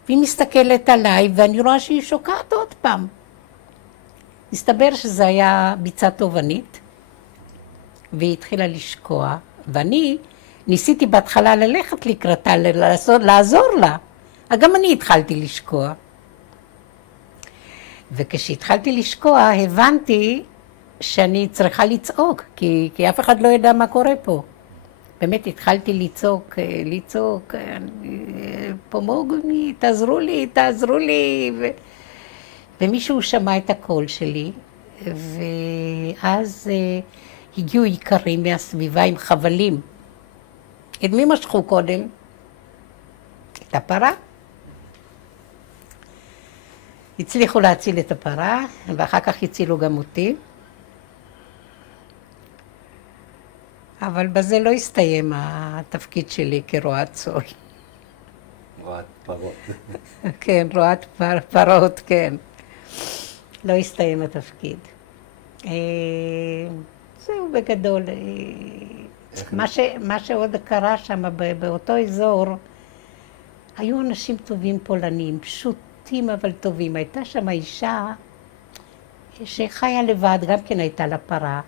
והיא מסתכלת עליי ואני רואה שהיא שוקעת עוד פעם. מסתבר שזה היה ביצה טובענית, והיא התחילה לשקוע, ואני ניסיתי בהתחלה ללכת לקראתה, לעזור לה. גם אני התחלתי לשקוע. וכשהתחלתי לשקוע, הבנתי שאני צריכה לצעוק, כי אף אחד לא ידע מה קורה פה. באמת התחלתי לצעוק, פומוגני, תעזרו לי. ומישהו שמע את הקול שלי, ואז הגיעו איכרים מהסביבה עם חבלים. את מי משכו קודם? את הפרה. הצליחו להציל את הפרה, ואחר כך הצילו גם אותי. אבל בזה לא הסתיים התפקיד שלי כרועת צאן. רועת פרות. כן, רועת פרות, כן. לא הסתיים התפקיד. זהו בגדול. מה שעוד קרה שם באותו אזור, היו אנשים טובים פולנים, פשוטים אבל טובים. הייתה שם אישה שחיה לבד, גם כן הייתה לה פרה.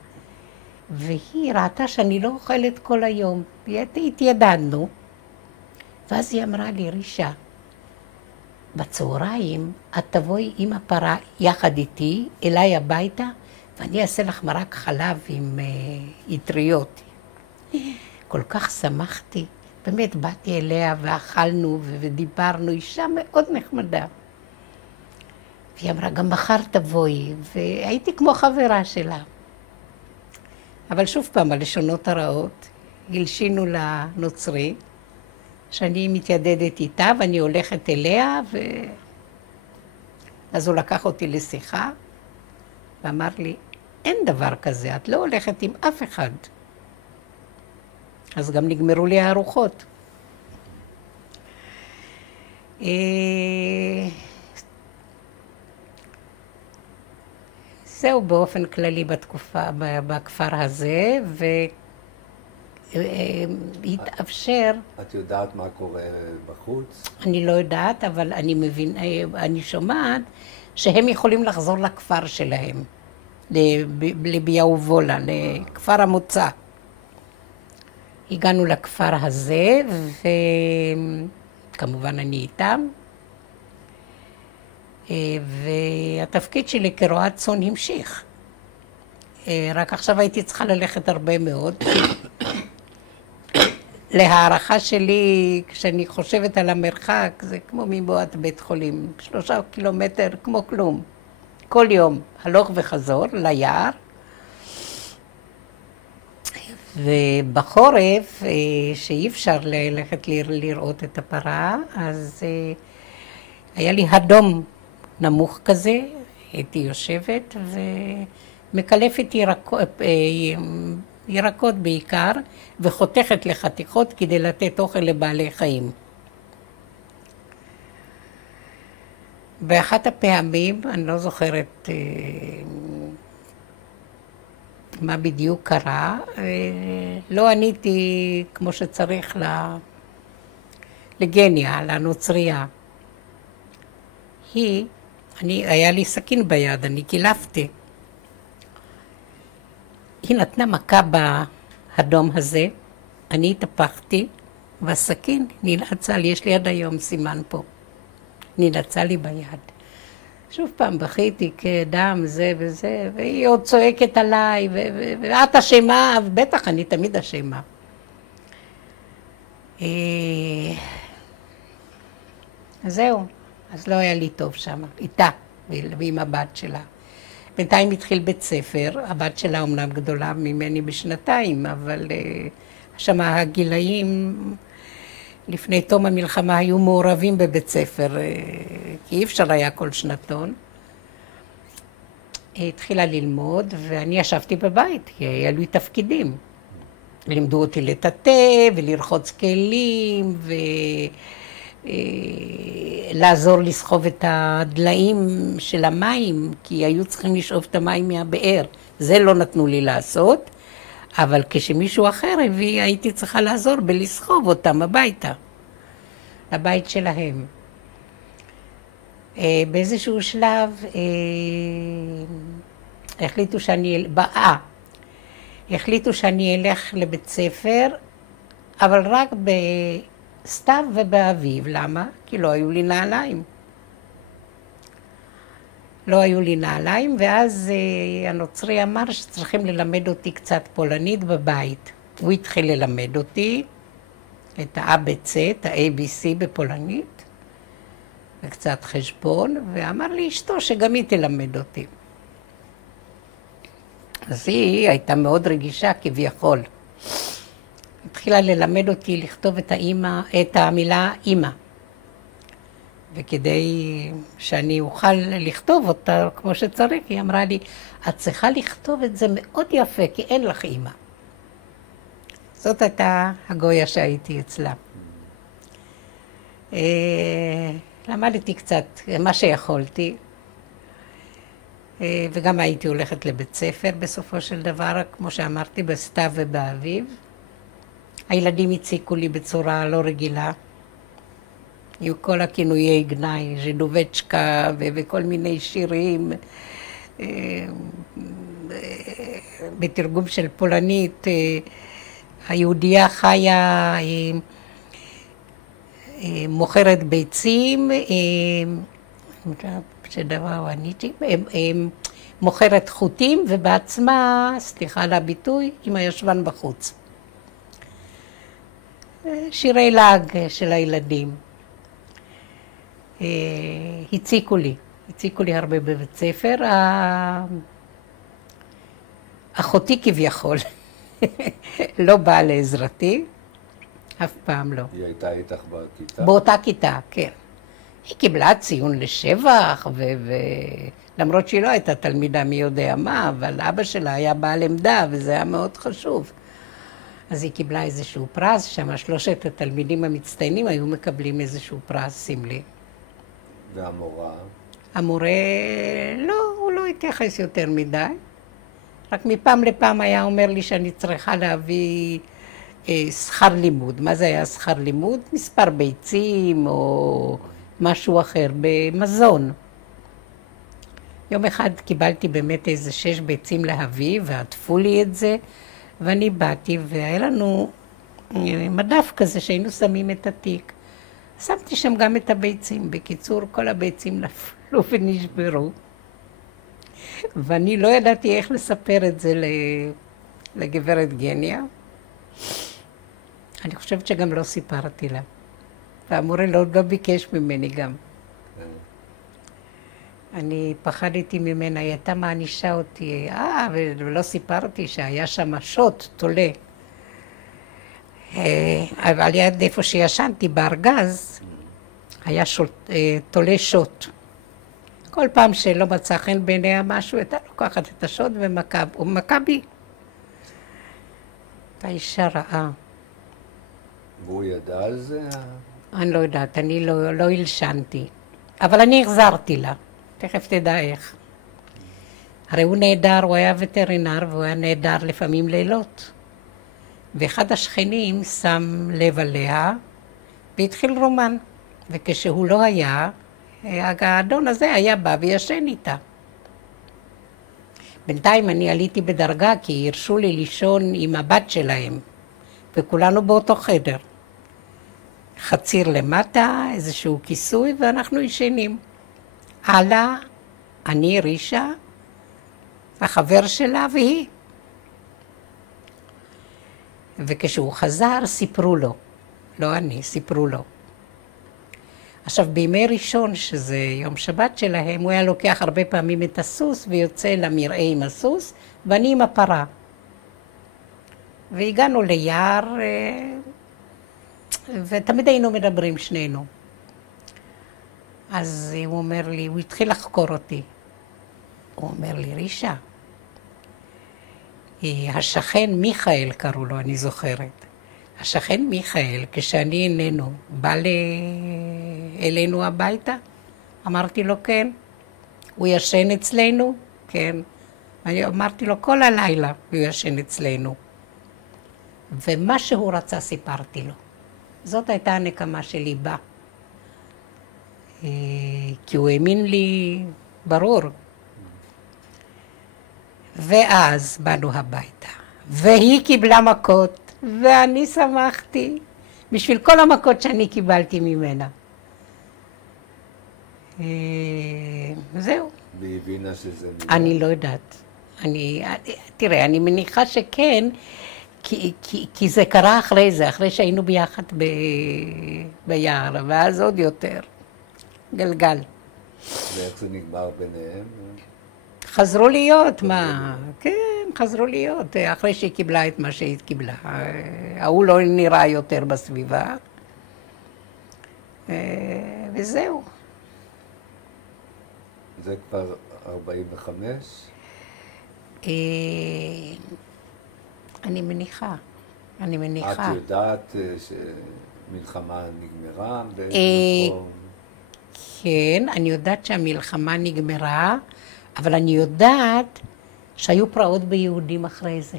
והיא ראתה שאני לא אוכלת כל היום. התיידדנו. ואז היא אמרה לי, רישה, בצהריים את תבואי עם הפרה יחד איתי אליי הביתה, ואני אעשה לך מרק חלב עם אטריות. כל כך שמחתי. באמת באתי אליה ואכלנו ודיברנו, אישה מאוד נחמדה. והיא אמרה, גם מחר תבואי, והייתי כמו חברה שלה. אבל שוב פעם, הלשונות הרעות, הלשינו לנוצרי, שאני מתיידדת איתה ואני הולכת אליה, אז הוא לקח אותי לשיחה, ואמר לי, אין דבר כזה, את לא הולכת עם אף אחד. אז גם נגמרו לי הארוחות. זהו באופן כללי בכפר הזה, והתאפשר... את יודעת מה קורה בחוץ? אני לא יודעת, אבל אני שומעת שהם יכולים לחזור לכפר שלהם, לביאובולה, לכפר המוצא. הגענו לכפר הזה, וכמובן אני איתם. והתפקיד שלי כרועת צאן המשיך. רק עכשיו הייתי צריכה ללכת הרבה מאוד. להערכה שלי, כשאני חושבת על המרחק, זה כמו מבואת בית חולים. 3 קילומטר, כמו כלום. כל יום, הלוך וחזור ליער. ובחורף, שאי אפשר ללכת לראות את הפרה, אז היה לי הדום נמוך כזה, הייתי יושבת ומקלפת ירקות בעיקר, וחותכת לחתיכות כדי לתת אוכל לבעלי חיים. באחת הפעמים, אני לא זוכרת מה בדיוק קרה, לא עניתי כמו שצריך לגניה, לנוצריה. היה לי סכין ביד, אני קילפתי. היא נתנה מכה באדום הזה, אני התהפכתי, והסכין נלעצה לי, יש לי עד היום סימן פה. נלעצה לי ביד. שוב פעם בכיתי כדם זה וזה, והיא עוד צועקת עליי, ואת אשמה, ובטח אני תמיד אשמה. אז זהו, אז לא היה לי טוב שם, איתה ועם הבת שלה. בינתיים התחיל בית ספר, הבת שלה אומנם גדולה ממני בשנתיים, אבל שם הגילאים לפני תום המלחמה היו מעורבים בבית ספר, כי אי אפשר היה כל שנתון. היא התחילה ללמוד ואני ישבתי בבית, כי היה לי תפקידים. לימדו אותי לטאטא ולרחוץ כלים לעזור לסחוב את הדליים של המים, כי היו צריכים לשאוב את המים מהבאר. זה לא נתנו לי לעשות, אבל כשמישהו אחר הביא, הייתי צריכה לעזור בלסחוב אותם הביתה, לבית שלהם. באיזשהו שלב החליטו שאני אלך לבית ספר, אבל רק בסתיו ובאביב. למה? כי לא היו לי נעליים. לא היו לי נעליים, ואז הנוצרי אמר שצריכים ללמד אותי קצת פולנית בבית. הוא התחיל ללמד אותי את ה-ABC, את ה-ABC בפולנית, וקצת חשבון, ואמר לי אשתו שגם היא תלמד אותי. אז היא הייתה מאוד רגישה כביכול. התחילה ללמד אותי לכתוב את המילה אמא. וכדי שאני אוכל לכתוב אותה כמו שצריך, היא אמרה לי, את צריכה לכתוב את זה מאוד יפה, כי אין לך אמא. זאת הייתה הגויה שהייתי אצלה. למדתי קצת מה שיכולתי, וגם הייתי הולכת לבית ספר בסופו של דבר, כמו שאמרתי, בסתיו ובאביב. הילדים הציקו לי בצורה לא רגילה. היו כל הכינויי גנאי, ז'דובצ'קה וכל מיני שירים. בתרגום של פולנית, היהודייה חיה מוכרת ביצים, מוכרת חוטים, ובעצמה, סליחה על הביטוי, עם הישבן בחוץ. שירי לעג של הילדים. הציקו לי הרבה בבית ספר. אחותי כביכול לא באה לעזרתי, אף פעם לא. היא הייתה איתך בכיתה? באותה כיתה, כן. היא קיבלה ציון לשבח, למרות שהיא לא הייתה תלמידה מי יודע מה, אבל אבא שלה היה בעל עמדה, וזה היה מאוד חשוב. אז היא קיבלה איזשהו פרס, שם 3 התלמידים המצטיינים היו מקבלים איזשהו פרס סמלי. והמורה? המורה, לא, הוא לא לא התייחס יותר מדי. רק מפעם לפעם היה אומר לי שאני צריכה להביא שכר לימוד. מה זה היה שכר לימוד? מספר ביצים או משהו אחר, במזון. יום אחד קיבלתי באמת איזה 6 ביצים להביא, ועטפו לי את זה, ואני באתי, והיה לנו מדף כזה שהיינו שמים את התיק. שמתי שם גם את הביצים. בקיצור, כל הביצים נפלו ונשברו. ואני לא ידעתי איך לספר את זה לגברת גניה. אני חושבת שגם לא סיפרתי לה. והמורה לא ביקש ממני גם. אני פחדתי ממנה, היא הייתה מענישה אותי. ולא סיפרתי שהיה שם שוט, תולה. על יד איפה שישנתי, בארגז, היה תולה שוט. כל פעם שלא מצא חן בעיניה משהו, הייתה לוקחת את השוט ומכה בי. הייתה אישה רעה. והוא ידע על זה? אני לא יודעת, אני לא הלשנתי. אבל אני החזרתי לה. תכף תדע איך. הרי הוא נהדר, הוא היה וטרינר, והוא היה נהדר לפעמים לילות. ואחד השכנים שם לב עליה, והתחיל רומן. וכשהוא לא היה, האדון הזה היה בא וישן איתה. בינתיים אני עליתי בדרגה, כי הרשו לי לישון עם הבת שלהם, וכולנו באותו חדר. חציר למטה, איזשהו כיסוי, ואנחנו ישנים. הלאה, אני, רישה, החבר שלה והיא. וכשהוא חזר, סיפרו לו. לא אני, סיפרו לו. עכשיו, בימי ראשון, שזה יום שבת שלהם, הוא היה לוקח הרבה פעמים את הסוס ויוצא למרעה עם הסוס, ואני עם הפרה. והגענו ליער, ותמיד היינו מדברים שנינו. אז הוא אומר לי, הוא התחיל לחקור אותי. הוא אומר לי, רישה, השכן מיכאל קראו לו, אני זוכרת. השכן מיכאל, כשאני איננו, בא אלינו הביתה? אמרתי לו, כן. הוא ישן אצלנו? כן. אני אמרתי לו, כל הלילה הוא ישן אצלנו. ומה שהוא רצה סיפרתי לו. זאת הייתה הנקמה שלי בה. כי הוא האמין לי ברור. ואז באנו הביתה. והיא קיבלה מכות. ואני שמחתי בשביל כל המכות שאני קיבלתי ממנה. זהו. והיא הבינה שזה... אני לא יודעת. תראה, אני מניחה שכן, כי זה קרה אחרי זה, אחרי שהיינו ביחד ביער, ואז עוד יותר. גלגל. ואיך זה נגמר ביניהם? חזרו להיות, מה? כן, חזרו להיות, אחרי שהיא קיבלה את מה שהיא קיבלה. ההוא לא נראה יותר בסביבה. וזהו. זה כבר 45? אני מניחה. את יודעת שמלחמה נגמרה? כן, אני יודעת שהמלחמה נגמרה, אבל אני יודעת שהיו פרעות ביהודים אחרי זה.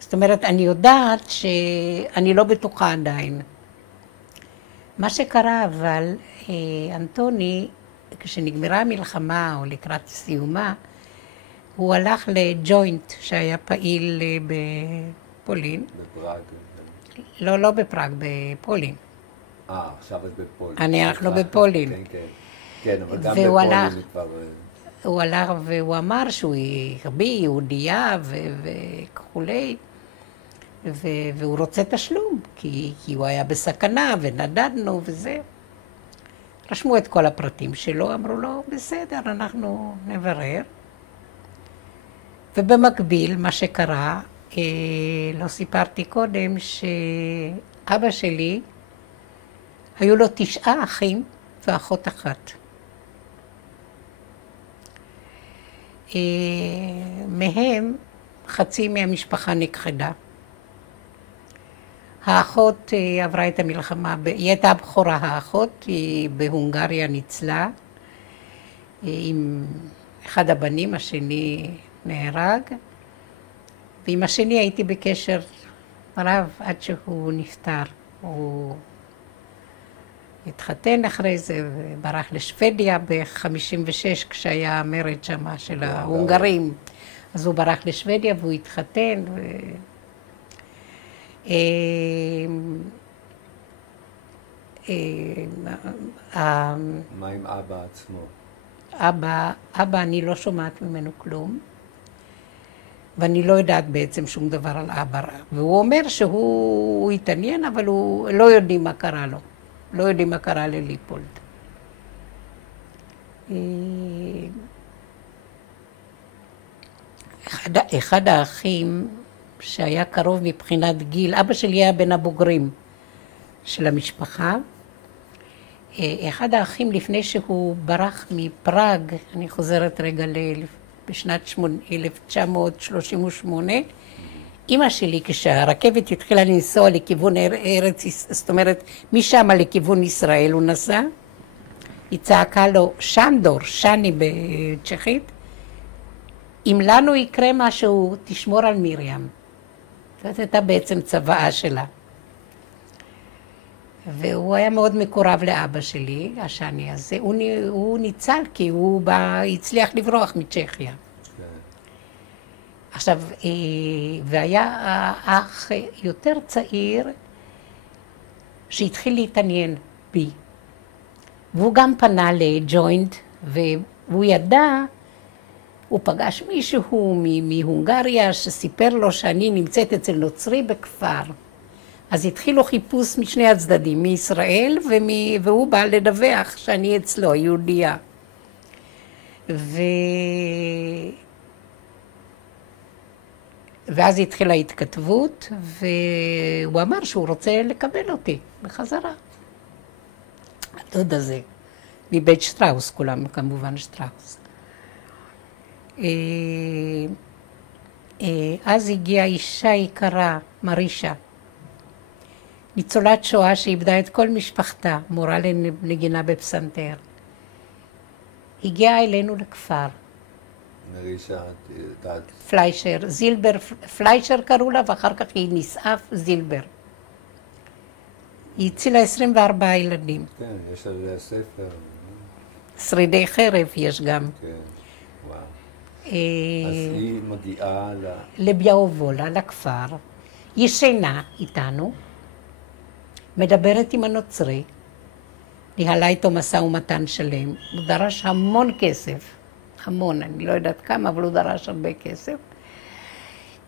זאת אומרת, אני יודעת שאני לא בטוחה עדיין. מה שקרה, אבל, אנטוני, כשנגמרה המלחמה, או לקראת סיומה, הוא הלך לג'וינט שהיה פעיל בפולין. בפראג? לא בפראג, בפולין. עכשיו את בפולין. אנחנו בפולין. כן, אבל גם בפולין כבר... הוא הלך והוא אמר שהוא הרבי, יהודייה וכולי, והוא רוצה תשלום, כי הוא היה בסכנה ונדדנו וזה. רשמו את כל הפרטים שלו, אמרו לו, בסדר, אנחנו נברר. ובמקביל, מה שקרה, לא סיפרתי קודם, שאבא שלי, היו לו 9 אחים ואחות אחת. מהם חצי מהמשפחה נכחדה. האחות עברה את המלחמה, היא הייתה הבכורה האחות, היא בהונגריה ניצלה עם אחד הבנים, השני נהרג, ועם השני הייתי בקשר רב עד שהוא נפטר. הוא התחתן אחרי זה וברח לשוודיה ב-56 כשהיה המרד שמה של ההונגרים. אז הוא ברח לשוודיה והוא התחתן. מה עם אבא עצמו? אבא, אני לא שומעת ממנו כלום, ואני לא יודעת בעצם שום דבר על אבא. והוא אומר שהוא התעניין, אבל לא יודעים מה קרה לו. לא יודעים מה קרה לליפולד. אחד האחים שהיה קרוב מבחינת גיל, אבא שלי היה בין הבוגרים של המשפחה. אחד האחים לפני שהוא ברח מפראג, אני חוזרת רגע בשנת 1938, אמא שלי כשהרכבת התחילה לנסוע לכיוון ארץ, זאת אומרת משם לכיוון ישראל הוא נסע, היא צעקה לו שנדור, שני בצ'כית, אם לנו יקרה משהו תשמור על מרים. זאת הייתה בעצם צוואה שלה. והוא היה מאוד מקורב לאבא שלי, השני הזה. הוא ניצל כי הוא הצליח לברוח מצ'כיה. עכשיו, והיה אח יותר צעיר שהתחיל להתעניין בי. והוא גם פנה לג'וינט, והוא ידע, הוא פגש מישהו מהונגריה שסיפר לו שאני נמצאת אצל נוצרי בכפר. אז התחילו חיפוש משני הצדדים, מישראל, והוא בא לדווח שאני אצלו, יהודייה. ואז התחילה ההתכתבות, והוא אמר שהוא רוצה לקבל אותי בחזרה. הדוד הזה, מבית שטראוס, כולם כמובן שטראוס. אז הגיעה אישה יקרה, מרישה, ניצולת שואה שאיבדה את כל משפחתה, מורה לנגינה בפסנתר. הגיעה אלינו לכפר. מרישה, פליישר, זילבר, פליישר קראו לה, ואחר כך היא נסעף זילבר. היא הצילה 24 ילדים. כן, יש עליה ספר. שרידי חרב יש גם. כן, וואו. אז היא מגיעה לביאובולה, לכפר, ישנה איתנו, מדברת עם הנוצרי, ניהלה איתו משא ומתן שלם, הוא דרש המון כסף, המון, אני לא יודעת כמה, אבל הוא דרש הרבה כסף.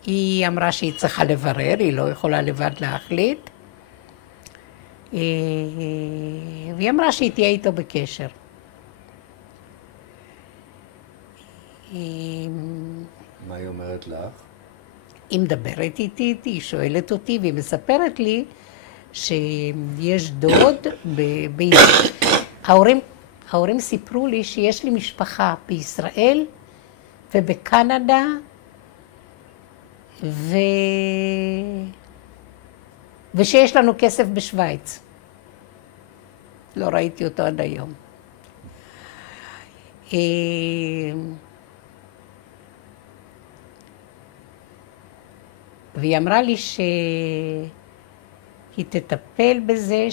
היא אמרה שהיא צריכה לברר, היא לא יכולה לבד להחליט. והיא אמרה שהיא תהיה איתו בקשר. מה היא אומרת לך? היא מדברת איתי, היא שואלת אותי, והיא מספרת לי שיש דוד, ההורים סיפרו לי שיש לי משפחה בישראל ובקנדה, ושיש לנו כסף בשוויץ. לא ראיתי אותו עד היום. והיא אמרה לי שהיא תטפל בזה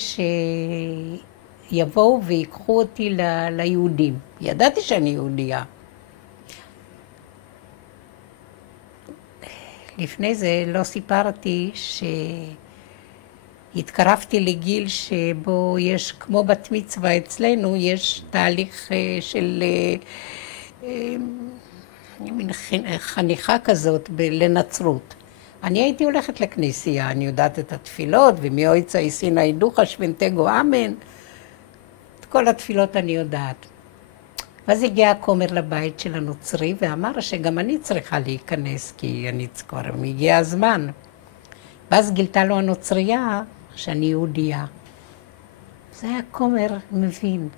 שיבואו ויקחו אותי ליהודים. ידעתי שאני יהודייה. לפני זה לא סיפרתי שהתקרבתי לגיל שבו יש, כמו בת מצווה אצלנו, יש תהליך של חניכה כזאת לנצרות. אני הייתי הולכת לכנסייה, אני יודעת את התפילות, ומי אויצה איסינא אידוך שוונטגו אמן. את כל התפילות אני יודעת. ואז הגיע הכומר לבית של הנוצרי, ואמר שגם אני צריכה להיכנס, כי אני כבר הגיע הזמן. ואז גילתה לו הנוצרייה שאני יהודייה. זה היה כומר מבין.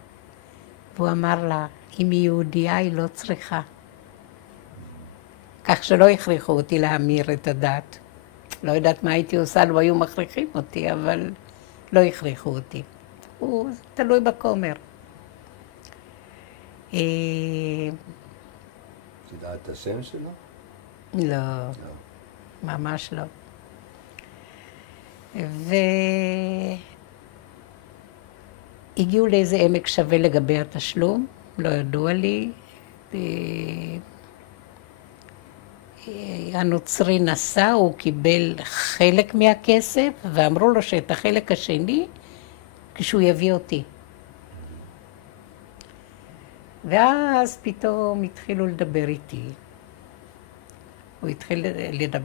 והוא אמר לה, אם היא יהודייה היא לא צריכה. כך שלא הכריחו אותי להמיר את הדת. לא יודעת מה הייתי עושה, לא היו מכריחים אותי, אבל לא הכריחו אותי. הוא תלוי בכומר. את יודעת את השם שלו? לא, לא. ממש לא. והגיעו לאיזה עמק שווה לגבי התשלום, לא ידוע לי. הנוצרי נסע, הוא קיבל חלק מהכסף, ואמרו לו שאת החלק השני, כשהוא יביא אותי. ואז פתאום התחילו לדבר איתי.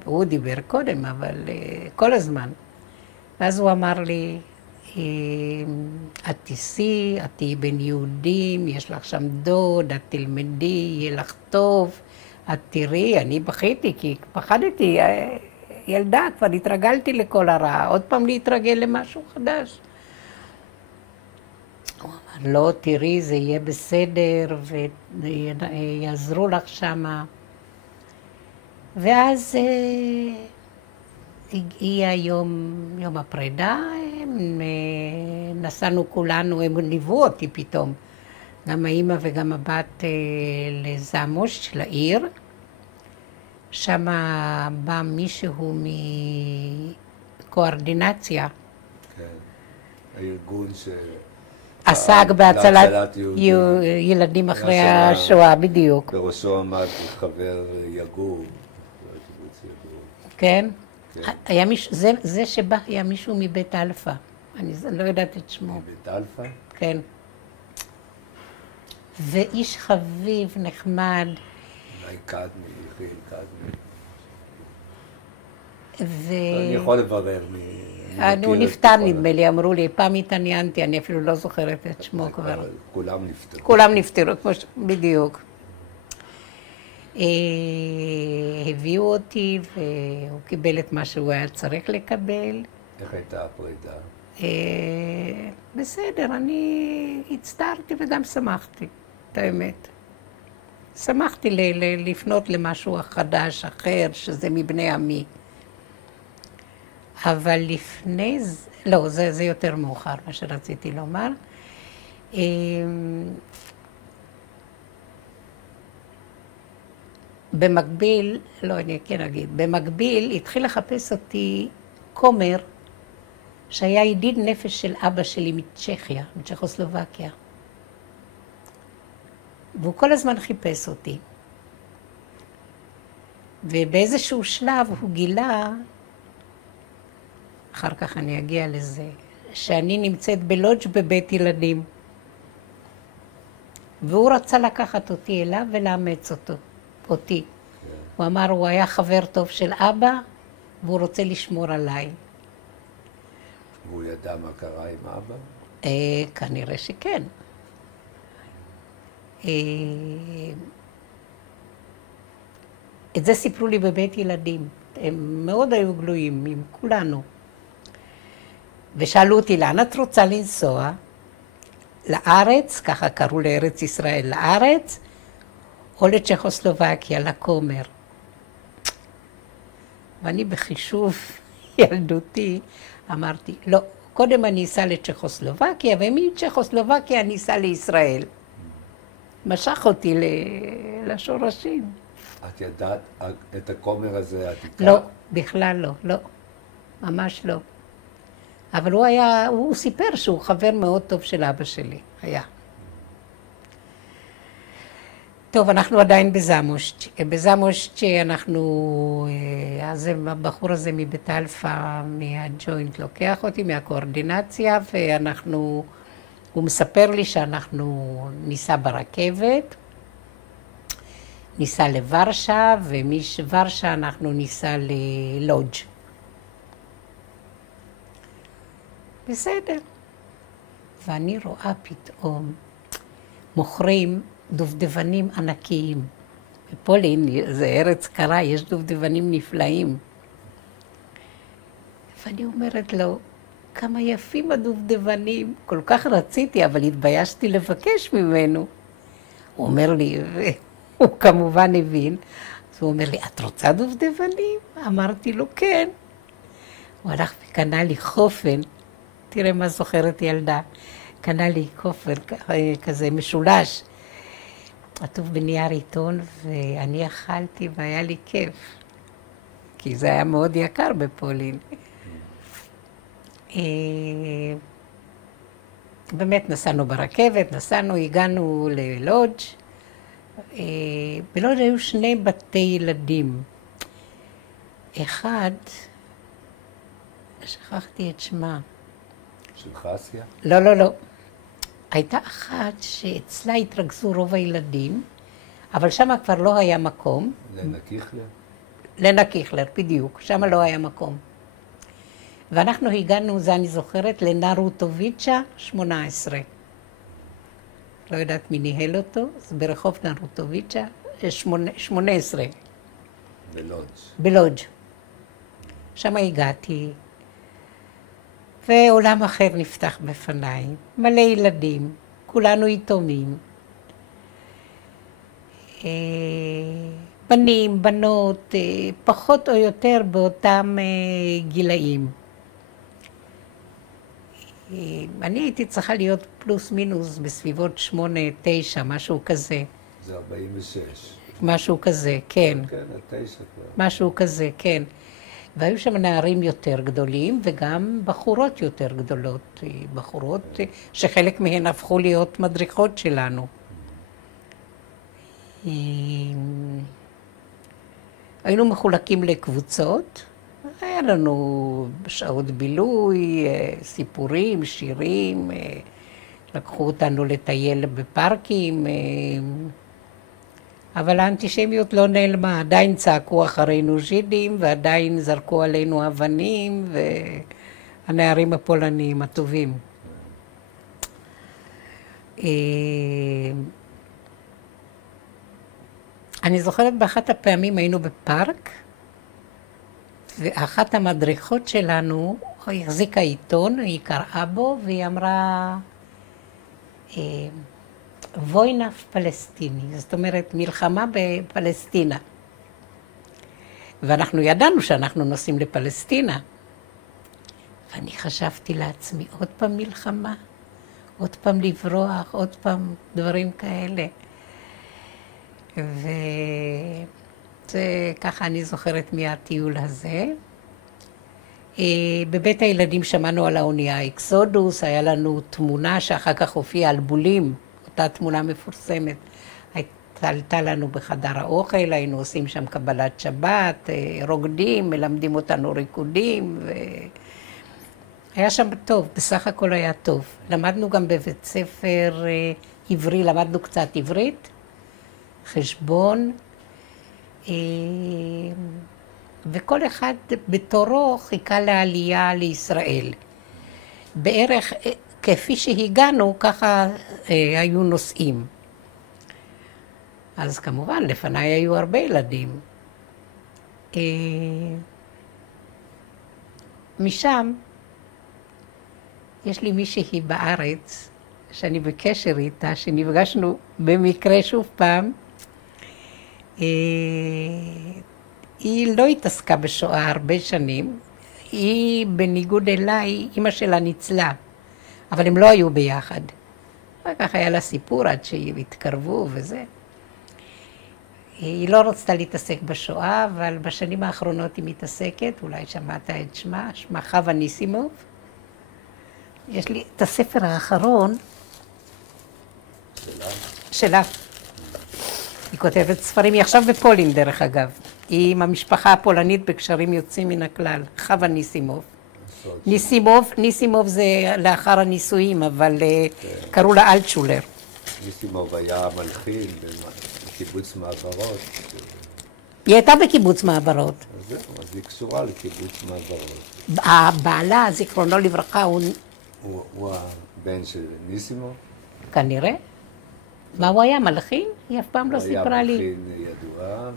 הוא דיבר קודם, אבל כל הזמן. ואז הוא אמר לי, את תיסעי, את תהיי בין יהודים, יש לך שם דוד, את תלמדי, יהיה לך טוב, את תראי, אני בכיתי, כי פחדתי, ילדה, כבר התרגלתי לכל הרע, עוד פעם להתרגל למשהו חדש. הוא אמר, לא, תראי, זה יהיה בסדר, ויעזרו לך שמה. ואז הגיע יום הפרידה, נסענו כולנו, הם ליוו אותי פתאום, גם האמא וגם הבת לזמוש, לעיר. שם בא מישהו מקואורדינציה. כן, הארגון עסק בהצלת ילדים אחרי השואה, בדיוק. בראשו עמד חבר יגור. כן? זה שבא היה מישהו מבית אלפא. אני לא יודעת את שמו. מבית אלפא? כן. ואיש חביב, נחמד. אולי קדמי, יחיל קדמי. ו... אני יכול לברר הוא נפטר נדמה לי, אמרו לי, פעם התעניינתי, אני אפילו לא זוכרת את שמו כבר. כולם נפטרו. כולם נפטרו, בדיוק. הביאו אותי והוא קיבל את מה שהוא היה צריך לקבל. איך הייתה הפרידה? בסדר, אני הצטערתי וגם שמחתי, את האמת. שמחתי לפנות למשהו חדש, אחר, שזה מבני עמי. אבל לפני זה, לא, זה יותר מאוחר, מה שרציתי לומר. במקביל, לא, אני כן אגיד, במקביל התחיל לחפש אותי כומר, שהיה ידיד נפש של אבא שלי מצ'כיה, מצ'כוסלובקיה. והוא כל הזמן חיפש אותי. ובאיזשהו שלב הוא גילה, אחר כך אני אגיע לזה, שאני נמצאת בלודג' בבית ילדים. והוא רצה לקחת אותי אליו ולאמץ אותי. הוא אמר, הוא היה חבר טוב של אבא, והוא רוצה לשמור עליי. והוא ידע מה קרה עם אבא? כנראה שכן. את זה סיפרו לי בבית ילדים. הם מאוד היו גלויים עם כולנו. ושאלו אותי, לאן את רוצה לנסוע? לארץ, ככה קראו לארץ ישראל, לארץ, או לצ'כוסלובקיה, לכומר. ואני בחישוב ילדותי אמרתי, לא, קודם אני אסע לצ'כוסלובקיה, ומצ'כוסלובקיה אני אסע לישראל. משך אותי לשורשים. את ידעת את הכומר הזה, את איתה? לא, בכלל לא, לא. ממש לא. אבל הוא סיפר שהוא חבר מאוד טוב של אבא שלי, היה. טוב, אנחנו עדיין בזמושט. בזמושט אנחנו, אז הבחור הזה מבית אלפא, מהג'וינט לוקח אותי, מהקואורדינציה, הוא מספר לי שאנחנו ניסע ברכבת, ניסע לוורשה, ומשוורשה אנחנו ניסע ללודג'. בסדר. ואני רואה פתאום מוכרים דובדבנים ענקיים. בפולין, זה ארץ קרה, יש דובדבנים נפלאים. ואני אומרת לו, כמה יפים הדובדבנים. כל כך רציתי, אבל התביישתי לבקש ממנו. הוא אומר לי, והוא כמובן הבין, אז הוא אומר לי, את רוצה דובדבנים? אמרתי לו, כן. הוא הלך וקנה לי חופן. תראה מה זוכרת ילדה. קנה לי כופר כזה משולש. עטוף בנייר עיתון, ואני אכלתי והיה לי כיף. כי זה היה מאוד יקר בפולין. באמת נסענו ברכבת, הגענו ללודג'. בלודג' היו 2 בתי ילדים. אחד, שכחתי את שמה. של חסיה? לא. הייתה אחת שאצלה התרכזו רוב הילדים, אבל שם כבר לא היה מקום. לנה קיכלר, בדיוק. שם לא היה מקום. ואנחנו הגענו, זה אני זוכרת, לנרוטוביצ'ה 18. לא יודעת מי ניהל אותו, זה ברחוב נרוטוביצ'ה 18. בלודג'. שם הגעתי, ועולם אחר נפתח בפניי. מלא ילדים, כולנו יתומים. בנים, בנות, פחות או יותר באותם גילאים. אני הייתי צריכה להיות פלוס מינוס בסביבות 8, 9, משהו כזה. זה 46. משהו כזה, כן. כן, 9 כבר. משהו כזה, כן. והיו שם נערים יותר גדולים וגם בחורות יותר גדולות. בחורות שחלק מהן הפכו להיות מדריכות שלנו. היינו מחולקים לקבוצות. היה לנו שעות בילוי, סיפורים, שירים, לקחו אותנו לטייל בפארקים, אבל האנטישמיות לא נעלמה, עדיין צעקו אחרינו ז'ידים, ועדיין זרקו עלינו אבנים, והנערים הפולנים הטובים. אני זוכרת באחת הפעמים היינו בפארק, ואחת המדריכות שלנו החזיקה עיתון, היא קראה בו, והיא אמרה, ווינף פלסטיני, זאת אומרת מלחמה בפלסטינה. ואנחנו ידענו שאנחנו נוסעים לפלסטינה. ואני חשבתי לעצמי, עוד פעם מלחמה, עוד פעם לברוח, עוד פעם דברים כאלה. זה ככה אני זוכרת מהטיול הזה. בבית הילדים שמענו על האונייה אקסודוס, היה לנו תמונה שאחר כך הופיעה על בולים, אותה תמונה מפורסמת. עלתה לנו בחדר האוכל, היינו עושים שם קבלת שבת, רוקדים, מלמדים אותנו ריקודים, היה שם טוב, בסך הכל היה טוב. למדנו גם בבית ספר עברי, למדנו קצת עברית, חשבון, וכל אחד בתורו חיכה לעלייה לישראל. בערך כפי שהגענו, ככה היו נוסעים. אז כמובן, לפניי היו הרבה ילדים. משם, יש לי מישהי בארץ, שאני בקשר איתה, שנפגשנו במקרה שוב פעם. היא לא התעסקה בשואה הרבה שנים. היא, בניגוד אליי, אמא שלה ניצלה, אבל הם לא היו ביחד. אחר כך היה לה סיפור עד שהתקרבו וזה. היא לא רצתה להתעסק בשואה, אבל בשנים האחרונות היא מתעסקת, אולי שמעת את שמה חווה ניסימוב. יש לי את הספר האחרון שלה. היא כותבת ספרים, היא עכשיו בפולין דרך אגב. היא עם המשפחה הפולנית בקשרים יוצאים מן הכלל, חווה ניסימוב. ניסימוב זה לאחר הנישואים, אבל קראו לה אלטשולר. ניסימוב היה מלחין בקיבוץ מעברות. היא הייתה בקיבוץ מעברות. אז זהו, אז היא קשורה לקיבוץ מעברות. הבעלה, זיכרונו לברכה, הוא הבן של ניסימוב? כנראה. מה הוא היה, מלחין? היא אף פעם לא סיפרה לי. הוא היה מלחין ידוע,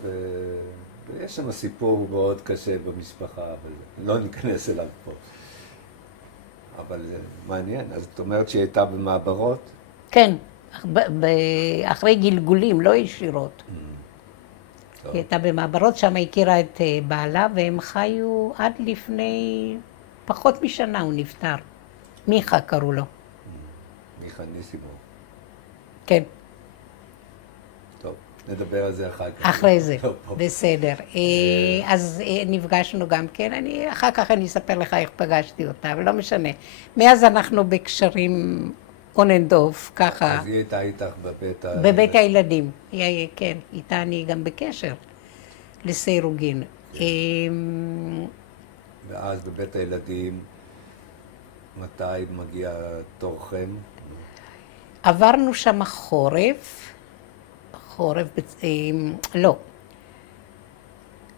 ויש שם סיפור מאוד קשה במשפחה, אבל לא ניכנס אליו פה. אבל זה מעניין. אז את אומרת שהיא הייתה במעברות? כן, אחרי גלגולים, לא ישירות. היא הייתה במעברות, שם הכירה את בעלה, והם חיו עד לפני פחות משנה, הוא נפטר. מיכה קראו לו. מיכה ניסימוב. כן. נדבר על זה אחר כך. אחרי זה, בסדר. אז נפגשנו גם כן, אחר כך אני אספר לך איך פגשתי אותה, אבל לא משנה. מאז אנחנו בקשרים on and off, ככה. אז היא הייתה איתך בבית הילדים. כן, איתה אני גם בקשר, לסירוגין. ואז בבית הילדים, מתי מגיע תורכם? עברנו שם חורף, לא.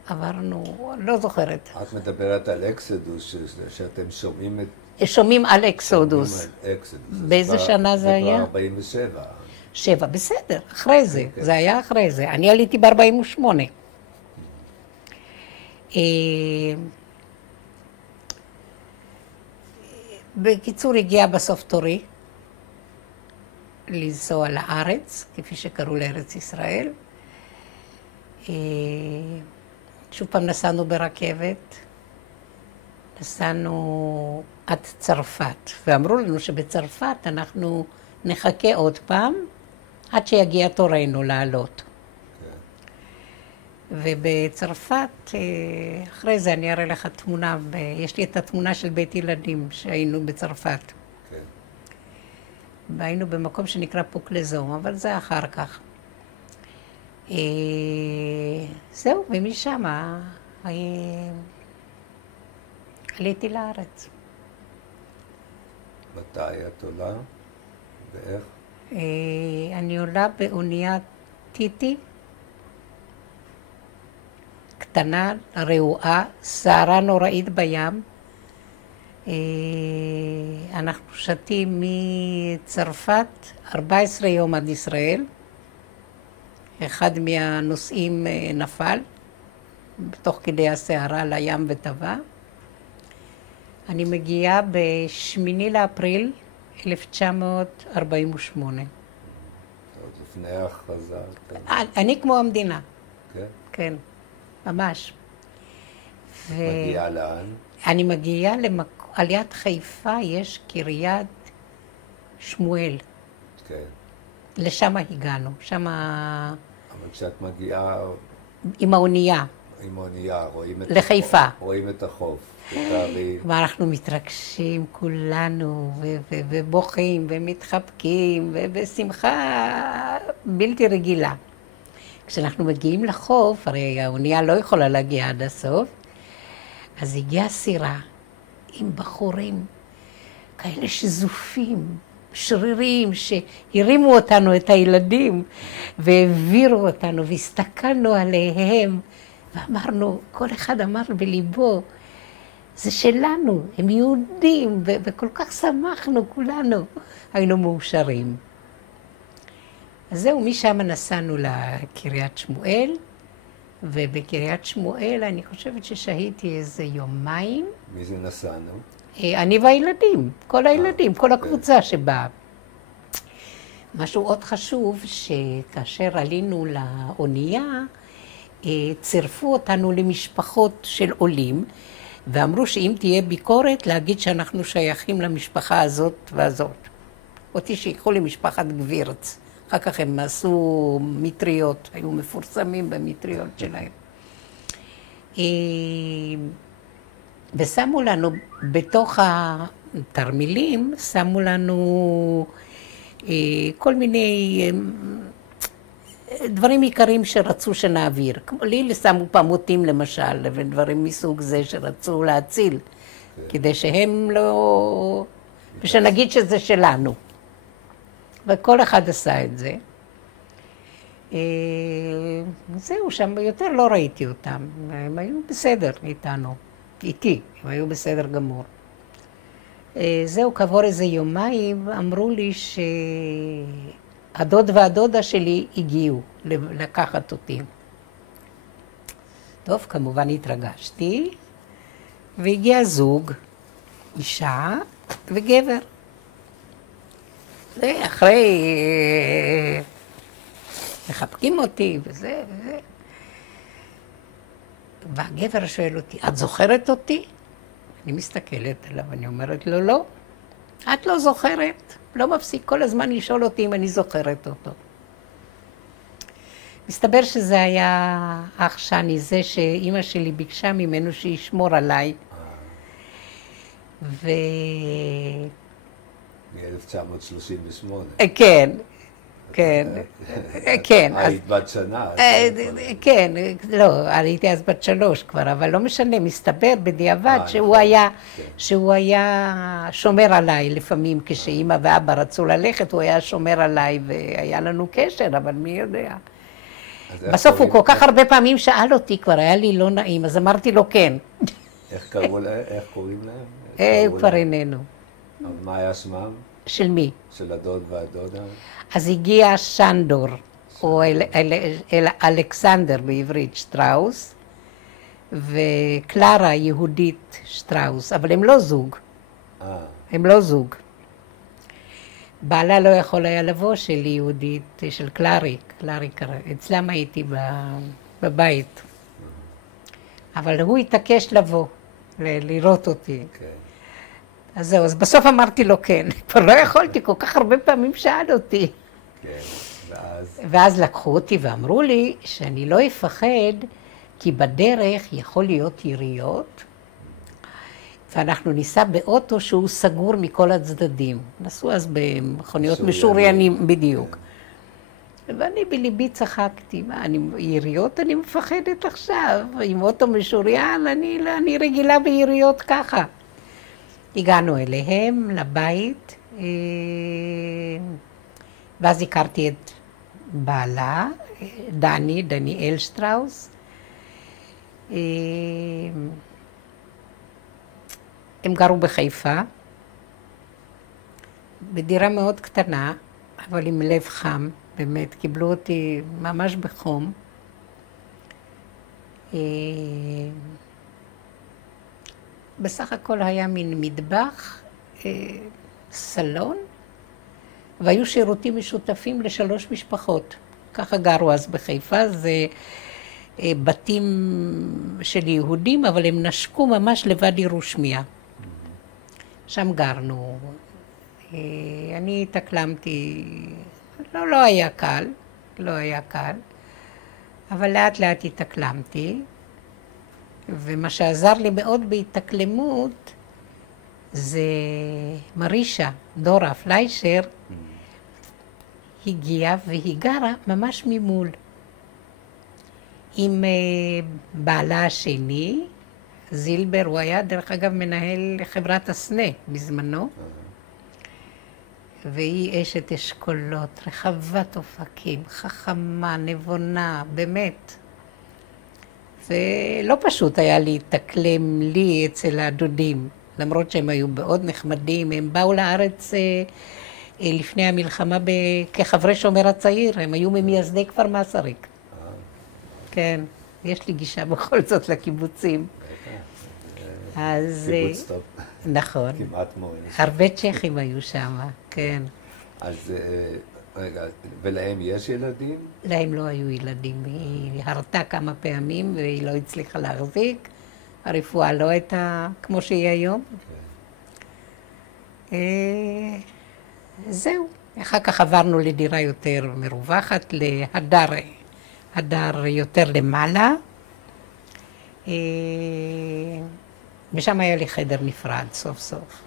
עברנו, לא זוכרת. את מדברת על אקסודוס, שאתם שומעים את... שומעים על אקסודוס. באיזה שנה זה היה? זה כבר 47. 7, בסדר, אחרי זה. זה היה אחרי זה. אני עליתי ב-48. בקיצור, הגיע בסוף תורי לנסוע לארץ, כפי שקראו לארץ ישראל. שוב פעם נסענו ברכבת, נסענו עד צרפת, ואמרו לנו שבצרפת אנחנו נחכה עוד פעם, עד שיגיע תורנו לעלות. ובצרפת, אחרי זה אני אראה לך תמונה, יש לי את התמונה של בית ילדים שהיינו בצרפת. והיינו במקום שנקרא פוקלזום, אבל זה אחר כך. זהו, ומשם עליתי לארץ. מתי את עולה? ואיך? אני עולה באוניית טיטי, קטנה, רעועה, סערה נוראית בים. אנחנו שתים מצרפת 14 יום עד ישראל. אחד מהנוסעים נפל, תוך כדי הסערה לים וטבע. אני מגיעה ב8 לאפריל 1948. עוד לפני ההכרזה. אני כמו המדינה. כן? כן, ממש. מגיעה לאן? אני מגיעה על יד חיפה יש קריית שמואל. כן. לשם הגענו, שם... אבל כשאת מגיעה... עם האונייה. עם האונייה, רואים את... לחיפה. רואים את החוף. תתארי. ואנחנו מתרגשים כולנו, ובוכים, ומתחבקים, ובשמחה בלתי רגילה. כשאנחנו מגיעים לחוף, הרי האונייה לא יכולה להגיע עד הסוף, אז הגיעה סירה עם בחורים, כאלה שזופים, שרירים, שהרימו אותנו, את הילדים, והעבירו אותנו, והסתכלנו עליהם, ואמרנו, כל אחד אמר בליבו, זה שלנו, הם יהודים, וכל כך שמחנו כולנו, היינו מאושרים. אז זהו, משם נסענו לקריית שמואל, ובקריית שמואל אני חושבת ששהיתי איזה יומיים. מי זה נסענו? אני והילדים, כל הילדים, כל הקבוצה שבאה. משהו עוד חשוב, שכאשר עלינו לאונייה, צירפו אותנו למשפחות של עולים, ואמרו שאם תהיה ביקורת, להגיד שאנחנו שייכים למשפחה הזאת והזאת. אותי שיקחו למשפחת גבירץ. אחר כך הם עשו מטריות, היו מפורסמים במטריות שלהם. ושמו לנו, בתוך התרמילים, שמו לנו כל מיני דברים עיקריים שרצו שנעביר. לי שמו פעמותים למשל, ודברים מסוג זה שרצו להציל, כדי שהם לא... ושנגיד שזה שלנו. וכל אחד עשה את זה. זהו, שם יותר לא ראיתי אותם. הם היו בסדר איתנו, איתי, הם היו בסדר גמור. זהו, כעבור איזה יומיים, אמרו לי שהדוד והדודה שלי הגיעו לקחת אותי. טוב, כמובן התרגשתי, והגיע זוג, אישה וגבר. אחרי, מחבקים אותי וזה וזה. והגבר שואל אותי, את זוכרת אותי? אני מסתכלת עליו, אני אומרת לו, לא. את לא זוכרת. לא מפסיק כל הזמן לשאול אותי אם אני זוכרת אותו. מסתבר שזה היה אח שני, זה שאימא שלי ביקשה ממנו שישמור עליי. ו... מ-1938. כן, כן, כן. היית בת שנה. כן, לא, הייתי אז בת 3 כבר, אבל לא משנה, מסתבר בדיעבד שהוא היה שומר עליי לפעמים, כשאימא ואבא רצו ללכת, הוא היה שומר עליי והיה לנו קשר, אבל מי יודע. בסוף הוא כל כך הרבה פעמים שאל אותי, כבר היה לי לא נעים, אז אמרתי לו כן. איך קוראים להם? כבר איננו. אבל מה היה שמם? של מי? של הדוד והדודה? אז הגיע שנדור, או אלכסנדר בעברית, שטראוס, וקלרה יהודית שטראוס, אבל הם לא זוג. הם לא זוג. בעלה לא יכול היה לבוא של יהודית, של קלרי קרא. אצלם הייתי בבית. אבל הוא התעקש לבוא, לראות אותי. אז זהו, אז בסוף אמרתי לו כן. כבר לא יכולתי, כל כך הרבה פעמים שאל אותי. כן, ואז לקחו אותי ואמרו לי שאני לא אפחד, כי בדרך יכול להיות יריות, ואנחנו ניסע באוטו שהוא סגור מכל הצדדים. נסעו אז במכוניות משוריינים, בדיוק. ואני בליבי צחקתי, מה, יריות אני מפחדת עכשיו, עם אוטו משוריין, אני רגילה ביריות ככה. הגענו אליהם, לבית, ואז הכרתי את בעלה, דניאל שטראוס. הם גרו בחיפה, בדירה מאוד קטנה, אבל עם לב חם, באמת, קיבלו אותי ממש בחום. בסך הכל היה מין מטבח, סלון, והיו שירותים משותפים ל3 משפחות. ככה גרו אז בחיפה, זה בתים של יהודים, אבל הם נשקו ממש לבד ירושמיה. שם גרנו. אני התאקלמתי, לא היה קל, אבל לאט לאט התאקלמתי. ומה שעזר לי מאוד בהתאקלמות זה מרישה, דורה פליישר, הגיעה והיא גרה ממש ממול. עם בעלה השני, זילבר, הוא היה דרך אגב מנהל חברת הסנה בזמנו, והיא אשת אשכולות, רחבת אופקים, חכמה, נבונה, באמת. ולא פשוט היה להתאקלם לי אצל הדודים, למרות שהם היו מאוד נחמדים. הם באו לארץ לפני המלחמה כחברי שומר הצעיר, הם היו ממייסדי כפר מסריק. כן, יש לי גישה בכל זאת לקיבוצים. קיבוץ טוב. נכון. כמעט מורה. הרבה צ'כים היו שם, כן. אז רגע, ולהם יש ילדים? להם לא היו ילדים. היא הרתה כמה פעמים והיא לא הצליחה להחזיק. הרפואה לא הייתה כמו שהיא היום. זהו. אחר כך עברנו לדירה יותר מרווחת, להדר יותר למעלה. ושם היה לי חדר נפרד סוף סוף.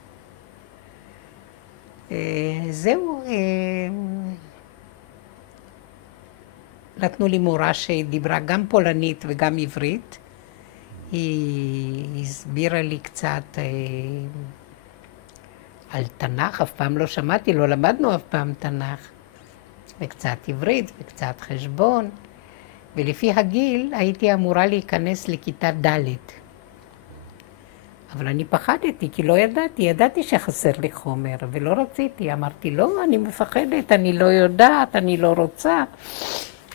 זהו. נתנו לי מורה שדיברה גם פולנית וגם עברית. היא הסבירה לי קצת על תנ"ך, אף פעם לא שמעתי, לא למדנו אף פעם תנ"ך. וקצת עברית וקצת חשבון. ולפי הגיל הייתי אמורה להיכנס לכיתה ד'. אבל אני פחדתי, כי לא ידעתי שחסר לי חומר, ולא רציתי. אמרתי, לא, אני מפחדת, אני לא יודעת, אני לא רוצה.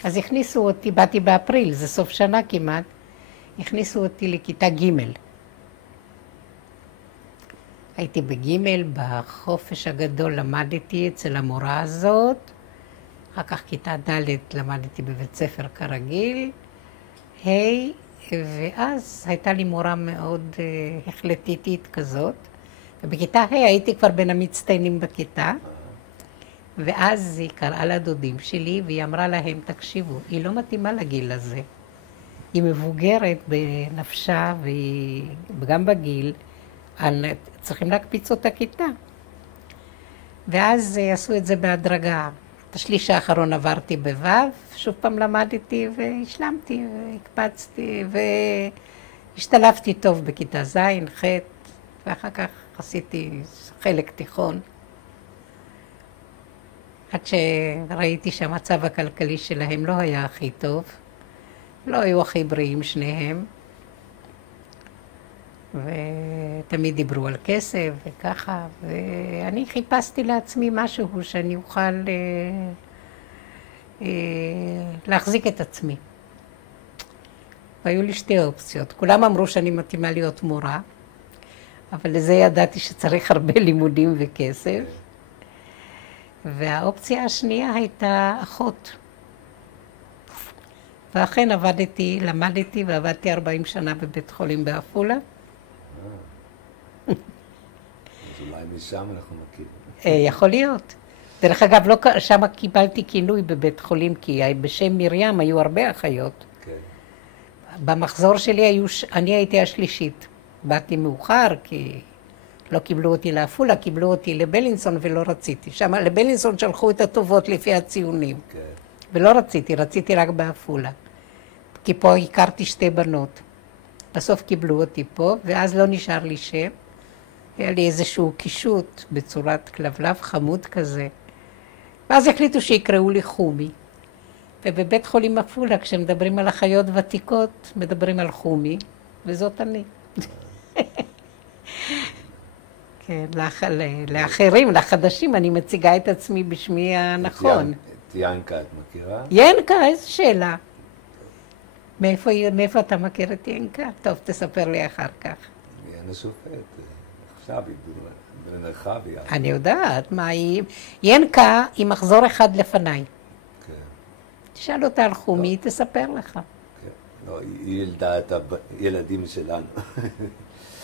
אז הכניסו אותי, באתי באפריל, זה סוף שנה כמעט, הכניסו אותי לכיתה ג'. הייתי בג', בחופש הגדול למדתי אצל המורה הזאת, אחר כך כיתה ד' למדתי בבית ספר כרגיל, ואז הייתה לי מורה מאוד החלטיתית כזאת, ובכיתה הייתי כבר בין המצטיינים בכיתה, ואז היא קראה לדודים שלי, והיא אמרה להם, תקשיבו, היא לא מתאימה לגיל הזה. היא מבוגרת בנפשה, וגם בגיל, צריכים להקפיץ אותה כיתה. ואז עשו את זה בהדרגה. את השליש האחרון עברתי בו', שוב פעם למדתי והשלמתי והקפצתי והשתלבתי טוב בכיתה ז', ח', ואחר כך עשיתי חלק תיכון. עד שראיתי שהמצב הכלכלי שלהם לא היה הכי טוב, לא היו הכי בריאים שניהם, ותמיד דיברו על כסף וככה, ואני חיפשתי לעצמי משהו שאני אוכל להחזיק את עצמי. והיו לי שתי אופציות. כולם אמרו שאני מתאימה להיות מורה, אבל לזה ידעתי שצריך הרבה לימודים וכסף. והאופציה השנייה הייתה אחות. ואכן למדתי ועבדתי 40 שנה בבית חולים בעפולה. אז אולי משם אנחנו מכירים. יכול להיות. דרך אגב, שם קיבלתי כינוי בבית חולים, כי בשם מרים היו הרבה אחיות. במחזור שלי אני הייתי השלישית. באתי מאוחר, כי לא קיבלו אותי לעפולה, קיבלו אותי לבלינסון ולא רציתי. שם לבלינסון שלחו את הטובות לפי הציונים. ולא רציתי רק בעפולה. כי פה הכרתי שתי בנות. בסוף קיבלו אותי פה, ואז לא נשאר לי שם. היה לי איזשהו קישוט בצורת כלבלב חמוד כזה. ואז החליטו שיקראו לי חומי. ובבית חולים עפולה, כשמדברים על אחיות ותיקות, מדברים על חומי, וזאת אני. כן, לאחרים, לחדשים, אני מציגה את עצמי בשמי הנכון. את ינקה את מכירה? ינקה, איזו שאלה. מאיפה אתה מכיר את ינקה? טוב, תספר לי אחר כך. אני השופט, עכשיו היא במרחביה. אני יודעת, מה היא... ינקה היא מחזור אחד לפניי. כן. תשאל אותה על חומי, היא תספר לך. כן. לא, היא ילדה את הילדים שלנו.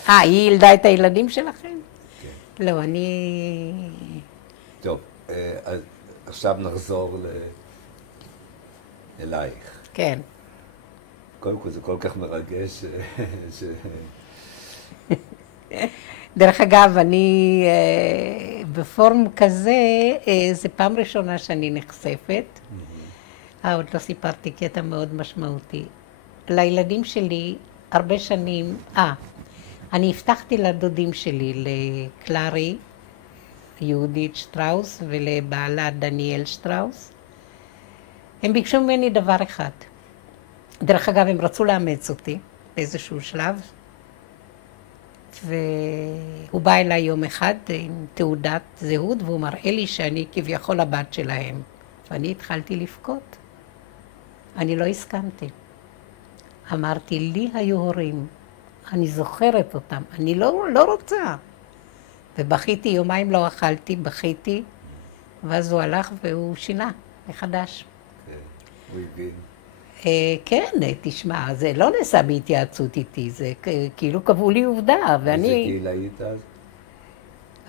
היא ילדה את הילדים שלכם? כן. לא, אני... טוב, אז עכשיו נחזור אלייך. כן. קודם כל זה כל כך מרגש דרך אגב, אני בפורום כזה, זה פעם ראשונה שאני נחשפת. עוד לא סיפרתי קטע מאוד משמעותי. לילדים שלי, הרבה שנים, אני הבטחתי לדודים שלי, לקלרי, יהודית שטראוס, ולבעלה דניאל שטראוס. הם ביקשו ממני דבר אחד. דרך אגב, הם רצו לאמץ אותי באיזשהו שלב, והוא בא אליי יום אחד עם תעודת זהות, והוא מראה לי שאני כביכול הבת שלהם. ואני התחלתי לבכות. אני לא הסכמתי. אמרתי, לי היו הורים, אני זוכרת אותם, אני לא רוצה. ובכיתי, יומיים לא אכלתי, בכיתי, ואז הוא הלך והוא שינה מחדש. הוא הבין. כן, תשמע, זה לא נעשה בהתייעצות איתי, זה כאילו קבעו לי עובדה, ואני... איזה גיל היית אז?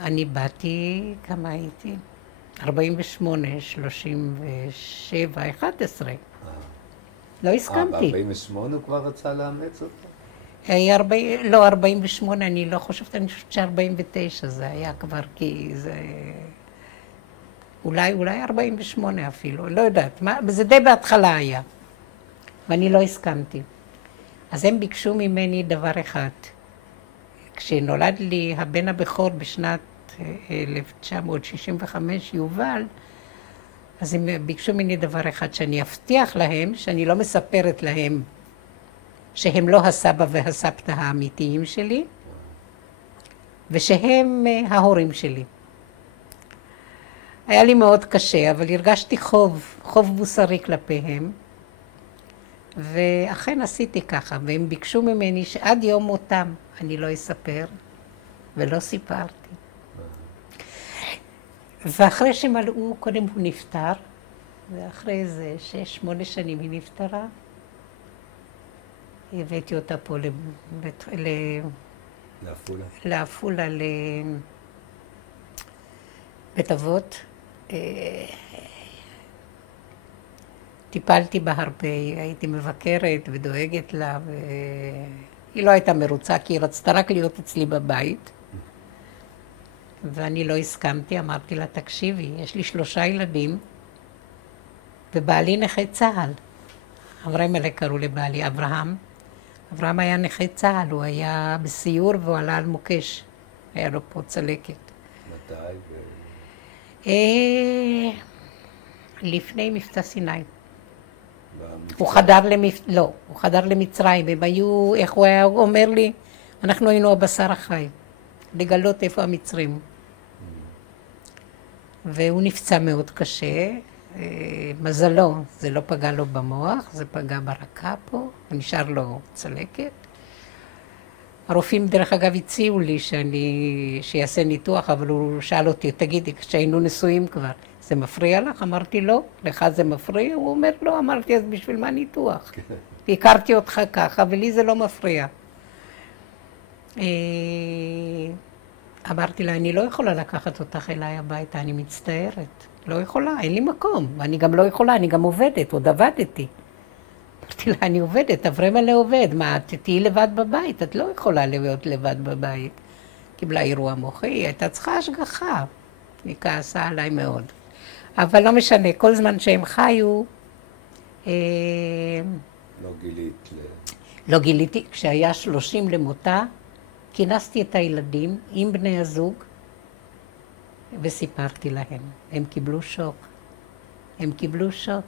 אני באתי, כמה הייתי? 48, 37, 11. לא הסכמתי. ב-48 הוא כבר רצה לאמץ אותה? לא, 48, אני לא חושבת, אני חושבת ש-49 זה היה כבר, כי זה... אולי 48 אפילו, לא יודעת, זה די בהתחלה היה. ואני לא הסכמתי. אז הם ביקשו ממני דבר אחד. כשנולד לי הבן הבכור בשנת 1965, יובל, אז הם ביקשו ממני דבר אחד, שאני אבטיח להם, שאני לא מספרת להם שהם לא הסבא והסבתא האמיתיים שלי, ושהם ההורים שלי. היה לי מאוד קשה, אבל הרגשתי חוב מוסרי כלפיהם, ואכן עשיתי ככה, והם ביקשו ממני שעד יום מותם אני לא אספר, ולא סיפרתי. ואחרי שמלאו, קודם הוא נפטר, ואחרי איזה 6-8 שנים היא נפטרה, הבאתי אותה פה לעפולה. לעפולה, לבית אבות, טיפלתי בה הרבה, הייתי מבקרת ודואגת לה, והיא לא הייתה מרוצה, כי היא רצתה רק להיות אצלי בבית. ואני לא הסכמתי, אמרתי לה, תקשיבי, יש לי 3 ילדים, ובעלי נכה צה"ל. אברהם קראו לבעלי, אברהם. אברהם היה נכה צה"ל, הוא היה בסיור והוא עלה על מוקש. היה לו פה צלקת. מתי? לפני מבצע סיני. הוא חדר למצרים, הם היו, איך הוא היה אומר לי, אנחנו היינו הבשר החי, לגלות איפה המצרים. והוא נפצע מאוד קשה, מזלו, זה לא פגע לו במוח, זה פגע ברקה פה, ונשאר לו צלקת. הרופאים דרך אגב הציעו לי שיעשה ניתוח, אבל הוא שאל אותי, תגידי, כשהיינו נשואים כבר, זה מפריע לך? אמרתי לא, לך זה מפריע? הוא אומר לא, אמרתי אז בשביל מה ניתוח? הכרתי אותך ככה, ולי זה לא מפריע. אמרתי לה, אני לא יכולה לקחת אותך אליי הביתה, אני מצטערת. לא יכולה, אין לי מקום. ואני גם לא יכולה, אני גם עובדת, עוד עבדתי. אמרתי לה, אני עובדת, אברהם עובד. מה, תהיי לבד בבית? את לא יכולה להיות לבד בבית. קיבלה אירוע מוחי, היא הייתה צריכה השגחה. היא כעסה עליי מאוד. אבל לא משנה, כל זמן שהם חיו... לא גילית לא גיליתי, כשהיה 30 למותה, כינסתי את הילדים עם בני הזוג וסיפרתי להם. הם קיבלו שוק. הם קיבלו שוק.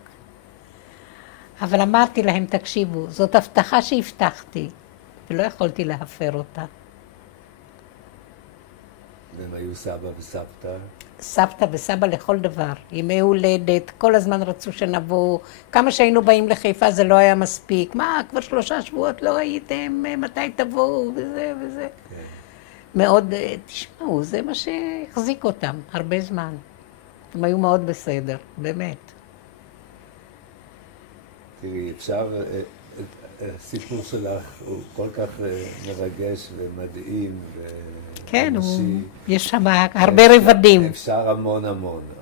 אבל אמרתי להם, תקשיבו, זאת הבטחה שהבטחתי, ולא יכולתי להפר אותה. והם היו סבא וסבתא? סבתא וסבא לכל דבר. ימי הולדת, כל הזמן רצו שנבוא. כמה שהיינו באים לחיפה זה לא היה מספיק. מה, כבר 3 שבועות לא הייתם, מתי תבואו, וזה וזה. כן. מאוד, תשמעו, זה מה שהחזיק אותם הרבה זמן. הם היו מאוד בסדר, באמת. תראי, אפשר, הסיפור שלך הוא כל כך מרגש ומדהים כן, יש שם הרבה רבדים. אפשר המון,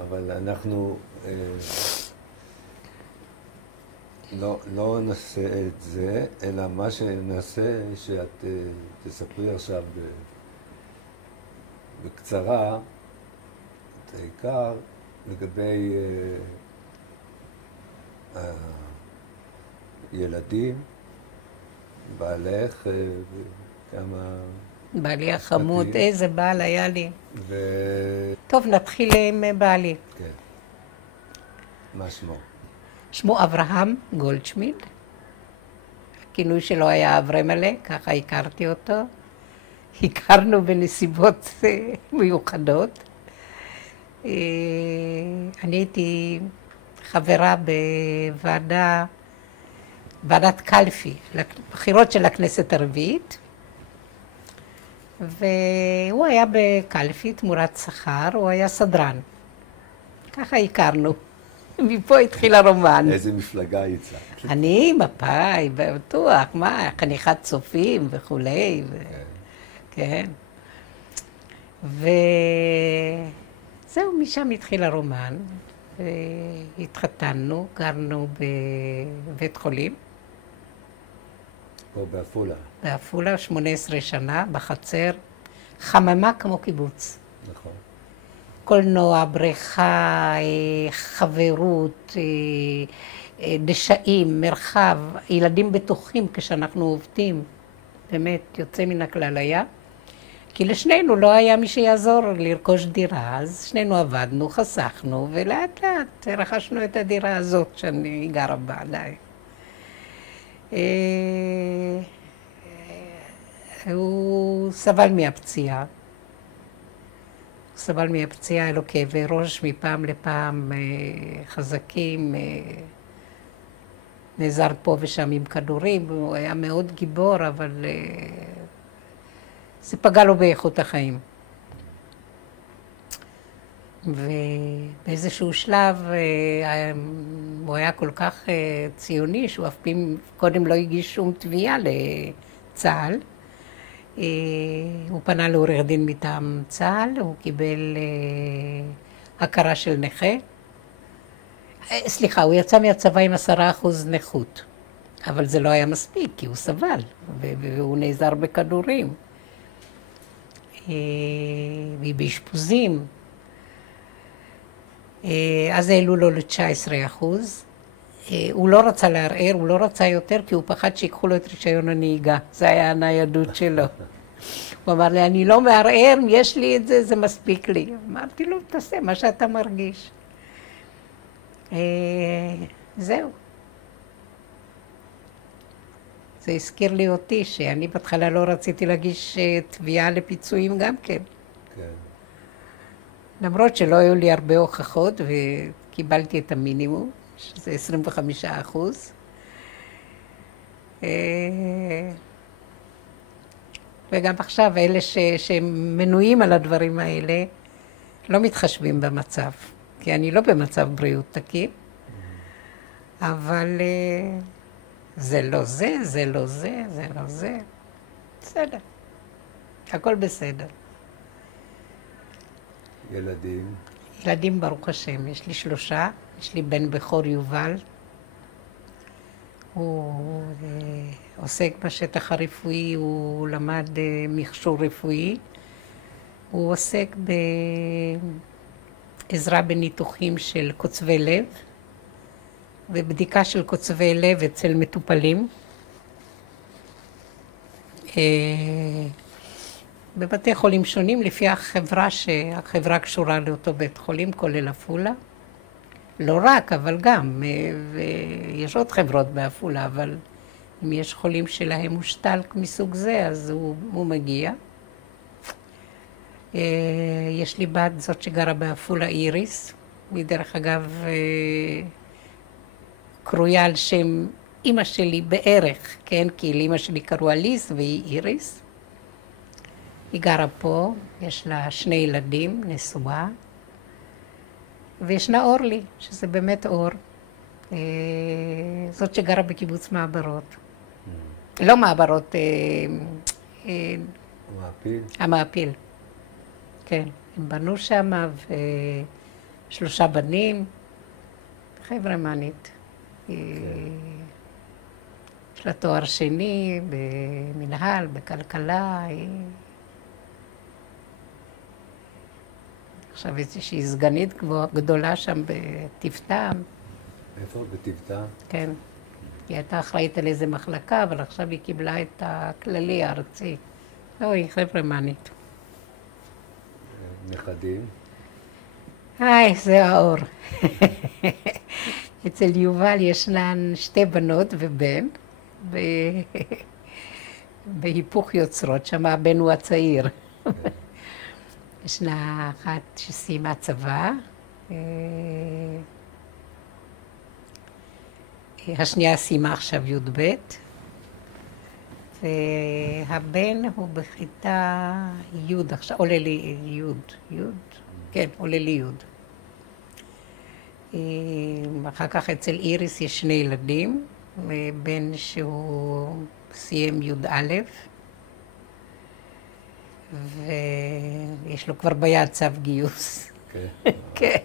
אבל אנחנו לא נעשה את זה, אלא מה שנעשה, שאת תספרי עכשיו בקצרה את העיקר לגבי ילדים, בעלך וכמה... בעלי החמוד, איזה בעל היה לי. טוב, נתחיל עם בעלי. כן. מה שמו? שמו אברהם גולדשמיד. הכינוי שלו היה אברמלה, ככה הכרתי אותו. הכרנו בנסיבות מיוחדות. אני הייתי חברה ועדת קלפי, לבחירות של הכנסת הרביעית. והוא היה בקלפי תמורת שכר, הוא היה סדרן. ככה הכרנו. מפה התחיל הרומן. איזה מפלגה יצא? אני, מפא"י, בטוח, מה, חניכת צופים וכולי. כן. וזהו, משם התחיל הרומן. התחתנו, גרנו בבית חולים. פה בעפולה. בעפולה, 18 שנה, בחצר, חממה כמו קיבוץ. נכון. קולנוע, בריכה, חברות, דשאים, מרחב, ילדים בטוחים כשאנחנו עובדים. באמת, יוצא מן הכלל היה. כי לשנינו לא היה מי שיעזור לרכוש דירה, אז שנינו עבדנו, חסכנו, ולאט לאט רכשנו את הדירה הזאת שאני גרה בה עליי. הוא סבל מהפציעה. סבל מהפציעה, היה לו כאבי ראש מפעם לפעם חזקים, נעזר פה ושם עם כדורים, הוא היה מאוד גיבור, אבל זה פגע לו באיכות החיים. ובאיזשהו שלב הוא היה כל כך ציוני שהוא אף פעם קודם לא הגיש שום תביעה לצה"ל. הוא פנה לעורך דין מטעם צה"ל, הוא קיבל הכרה של נכה. סליחה, הוא יצא מהצבא עם 10% נכות. אבל זה לא היה מספיק, כי הוא סבל, והוא נעזר בכדורים. והיא באשפוזים. אז העלו לו ל-19%. הוא לא רצה לערער, הוא לא רצה יותר, כי הוא פחד שיקחו לו את רישיון הנהיגה. זה היה הניידות שלו. הוא אמר לי, אני לא מערער, יש לי את זה, זה מספיק לי. אמרתי לו, תעשה מה שאתה מרגיש. זהו. זה הזכיר לי אותי, שאני בהתחלה לא רציתי להגיש תביעה לפיצויים גם כן. כן. למרות שלא היו לי הרבה הוכחות, וקיבלתי את המינימום, שזה 25%. וגם עכשיו, אלה שמנויים על הדברים האלה, לא מתחשבים במצב. כי אני לא במצב בריאות תקין, אבל זה לא זה, זה לא זה, זה לא זה. בסדר. הכל בסדר. ילדים? ילדים, ברוך השם, יש לי 3. יש לי בן בכור יובל. הוא עוסק בשטח הרפואי, הוא למד מכשור רפואי. הוא עוסק בעזרה בניתוחים של קוצבי לב, ובדיקה של קוצבי לב אצל מטופלים. בבתי חולים שונים, לפי שהחברה קשורה לאותו בית חולים, כולל עפולה. לא רק, אבל גם, ויש עוד חברות בעפולה, אבל אם יש חולים שלהם מושתל מסוג זה, אז הוא מגיע. יש לי בת, זאת שגרה בעפולה, איריס. היא דרך אגב קרויה על שם אמא שלי בערך, כן? כי לאמא שלי קראו אליס והיא איריס. היא גרה פה, יש לה 2 ילדים, נשואה. וישנה אורלי, שזה באמת אור. זאת שגרה בקיבוץ מעברות. לא מעברות, המעפיל? המעפיל. כן, הם בנו שם, 3 בנים. חבר'ה מנית. יש לה תואר שני במנהל, בכלכלה. עכשיו איזושהי סגנית גדולה שם בטבטם. איפה? בטבטם? כן. היא הייתה אחראית על איזה מחלקה, אבל עכשיו היא קיבלה את הכללי הארצי. אוי, חבר'ה מנית. נכדים? זה האור. אצל יובל ישנן 2 בנות ובן, בהיפוך יוצרות, שם הבן הוא הצעיר. ישנה אחת שסיימה צבא, השנייה סיימה עכשיו י"ב, והבן הוא בכיתה י' עכשיו, עולה לי י', כן, עולה לי י'. אחר כך אצל איריס יש 2 ילדים, בן שהוא סיים י"א, ויש לו כבר ביד צו גיוס. כן.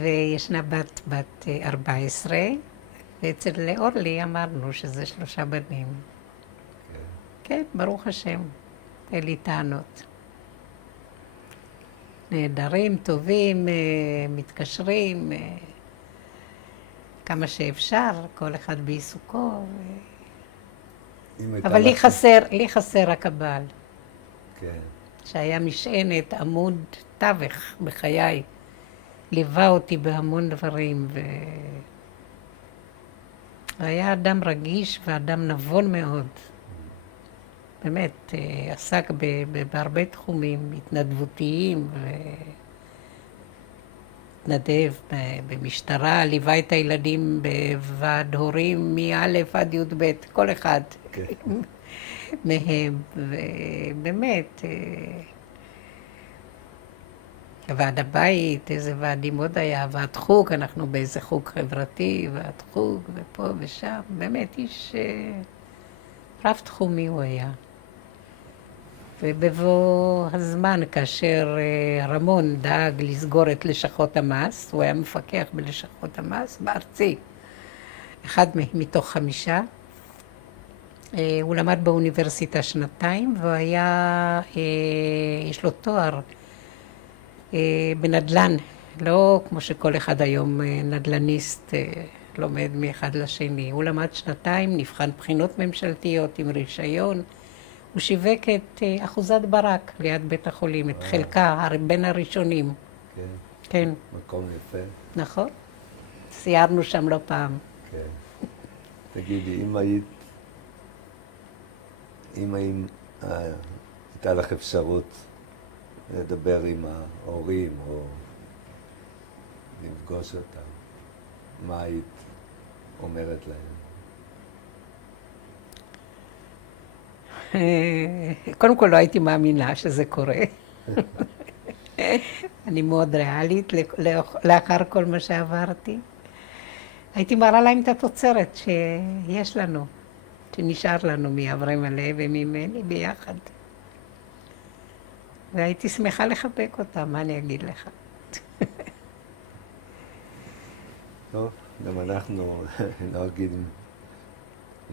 וישנה בת 14, ואצל אורלי אמרנו שזה 3 בנים. כן, ברוך השם, אין לי טענות. נהדרים, טובים, מתקשרים, כמה שאפשר, כל אחד בעיסוקו. אבל לי חסר רק הבעל. כן. שהיה משענת, עמוד תווך בחיי. ליווה אותי בהמון דברים, והיה אדם רגיש ואדם נבון מאוד. באמת, עסק בהרבה תחומים התנדבותיים, התנדב במשטרה, ליווה את הילדים בוועד הורים מא' עד י"ב, כל אחד מהם, ובאמת, ועד הבית, איזה ועדים עוד היה, ועד חוג, אנחנו באיזה חוג חברתי, ועד חוג, ופה ושם, באמת איש רב תחומי הוא היה. ובבוא הזמן, כאשר רמון דאג לסגור את לשכות המס, הוא היה מפקח בלשכות המס בארצי, אחד מתוך 5. הוא למד באוניברסיטה 2 והוא היה, יש לו תואר בנדל"ן, לא כמו שכל אחד היום נדל"ניסט לומד מאחד לשני. הוא למד 2, נבחן בחינות ממשלתיות עם רישיון. הוא שיווק את אחוזת ברק ליד בית החולים, את חלקה, בין הראשונים. כן. כן. מקום יפה. נכון. סיירנו שם לא פעם. כן. תגידי, אם הייתה לך אפשרות לדבר עם ההורים או לפגוש אותם, מה היית אומרת להם? קודם כל לא הייתי מאמינה שזה קורה. אני מאוד ריאלית לאחר כל מה שעברתי. הייתי מראה להם את התוצרת שיש לנו, שנשאר לנו מאברהם הלב וממני ביחד. והייתי שמחה לחבק אותם, מה אני אגיד לך? טוב, גם אנחנו נוהגים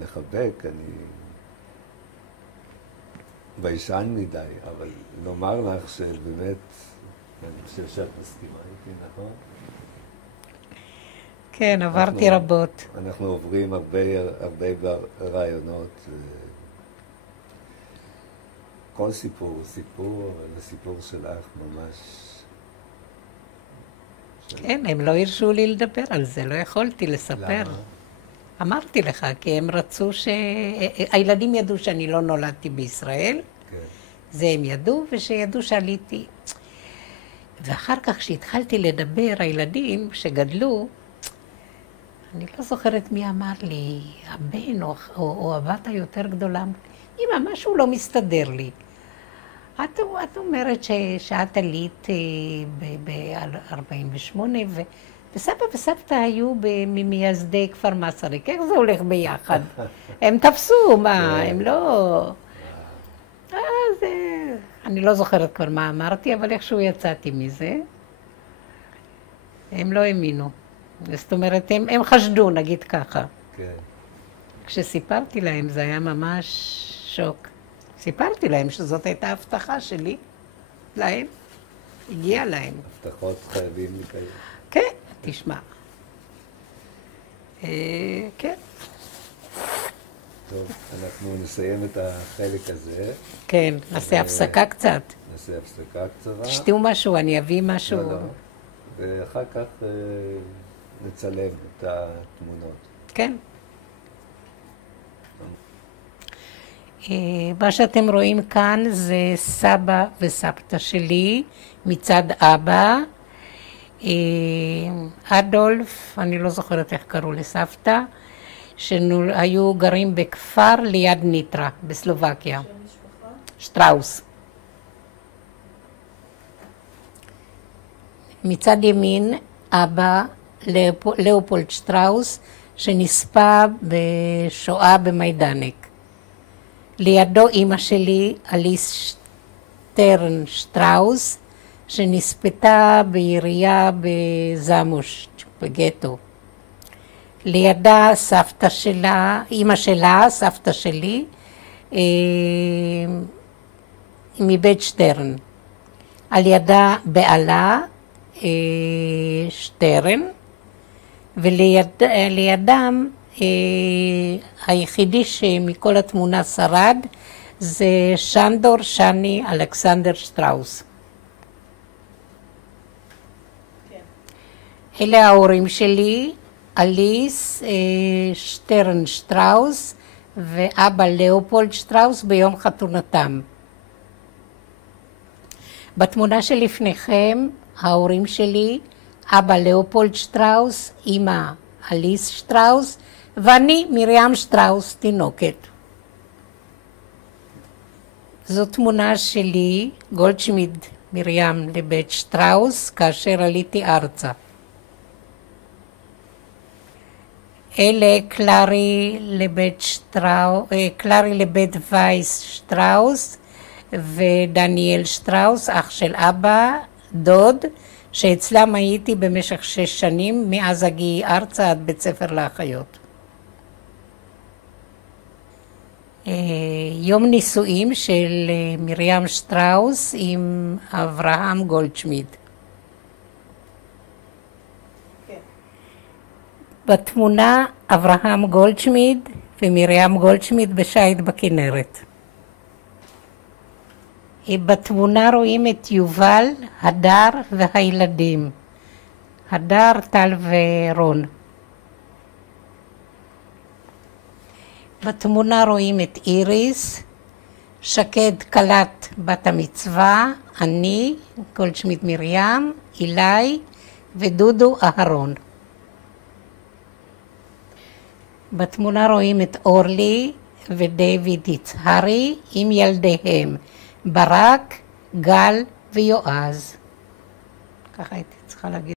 לחבק, אני ביישן מדי, אבל לומר לך שבאמת, אני חושב שאת מסכימה איתי, נכון? כן, עברתי רבות. אנחנו עוברים הרבה רעיונות. כל סיפור הוא סיפור, אבל הסיפור שלך ממש... כן, הם לא הרשו לי לדבר על זה, לא יכולתי לספר. למה? אמרתי לך, כי הם רצו הילדים ידעו שאני לא נולדתי בישראל, כן. זה הם ידעו, ושידעו שעליתי. ואחר כך כשהתחלתי לדבר, הילדים שגדלו, אני לא זוכרת מי אמר לי, הבן או הבת היותר גדולה, אמא, משהו לא מסתדר לי. את אומרת שאת עלית ב-48, וסבא וסבתא היו ממייסדי כפר מסריק, איך זה הולך ביחד? הם תפסו, מה, הם לא... אז אני לא זוכרת כבר מה אמרתי, אבל איכשהו יצאתי מזה. הם לא האמינו. זאת אומרת, הם חשדו, נגיד ככה. כן. כשסיפרתי להם, זה היה ממש שוק. סיפרתי להם שזאת הייתה הבטחה שלי, להם, הגיעה להם. הבטחות חייבים לקיים. כן, תשמע. כן. טוב, אנחנו נסיים את החלק הזה. כן, נעשה הפסקה קצת. נעשה הפסקה קצרה. תשתיו משהו, אני אביא משהו. לא, לא. ואחר כך נצלם את התמונות. כן. מה שאתם רואים כאן זה סבא וסבתא שלי מצד אבא. אדולף, אני לא זוכרת איך קראו לסבתא, שהיו גרים בכפר ליד ניטרה, בסלובקיה. שטראוס. מצד ימין, אבא, לאופולד שטראוס, שנספה בשואה במיידנק. לידו אמא שלי, אליס שטרן שטראוס, שנספתה בירייה בזמוש, בגטו. לידה סבתא שלה, אמא שלה, סבתא שלי, מבית שטרן. על ידה בעלה, שטרן, ולידם היחידי שמכל התמונה שרד זה שנדור שני אלכסנדר שטראוס. כן. אלה ההורים שלי, אליס שטרן שטראוס ואבא לאופולד שטראוס ביום חתונתם. בתמונה שלפניכם, ההורים שלי, אבא לאופולד שטראוס, אמא אליס שטראוס, ואני מרים שטראוס, תינוקת. זו תמונה שלי, גולדשמיד מרים לבית שטראוס, כאשר עליתי ארצה. אלה קלרי לבית וייס שטראוס, ודניאל שטראוס, אח של אבא, דוד, שאצלם הייתי במשך 6 שנים, מאז הגיעי ארצה עד בית ספר לאחיות. יום נישואים של מרים שטראוס עם אברהם גולדשמיד. בתמונה אברהם גולדשמיד ומרים גולדשמיד בשייט בכנרת. בתמונה רואים את יובל, הדר והילדים. הדר, טל ורון. בתמונה רואים את איריס, שקד קלט בת המצווה, אני, גולדשמיד מרים, אילי ודודו אהרון. בתמונה רואים את אורלי ודייוויד יצהרי עם ילדיהם, ברק, גל ויועז. ככה הייתי צריכה להגיד.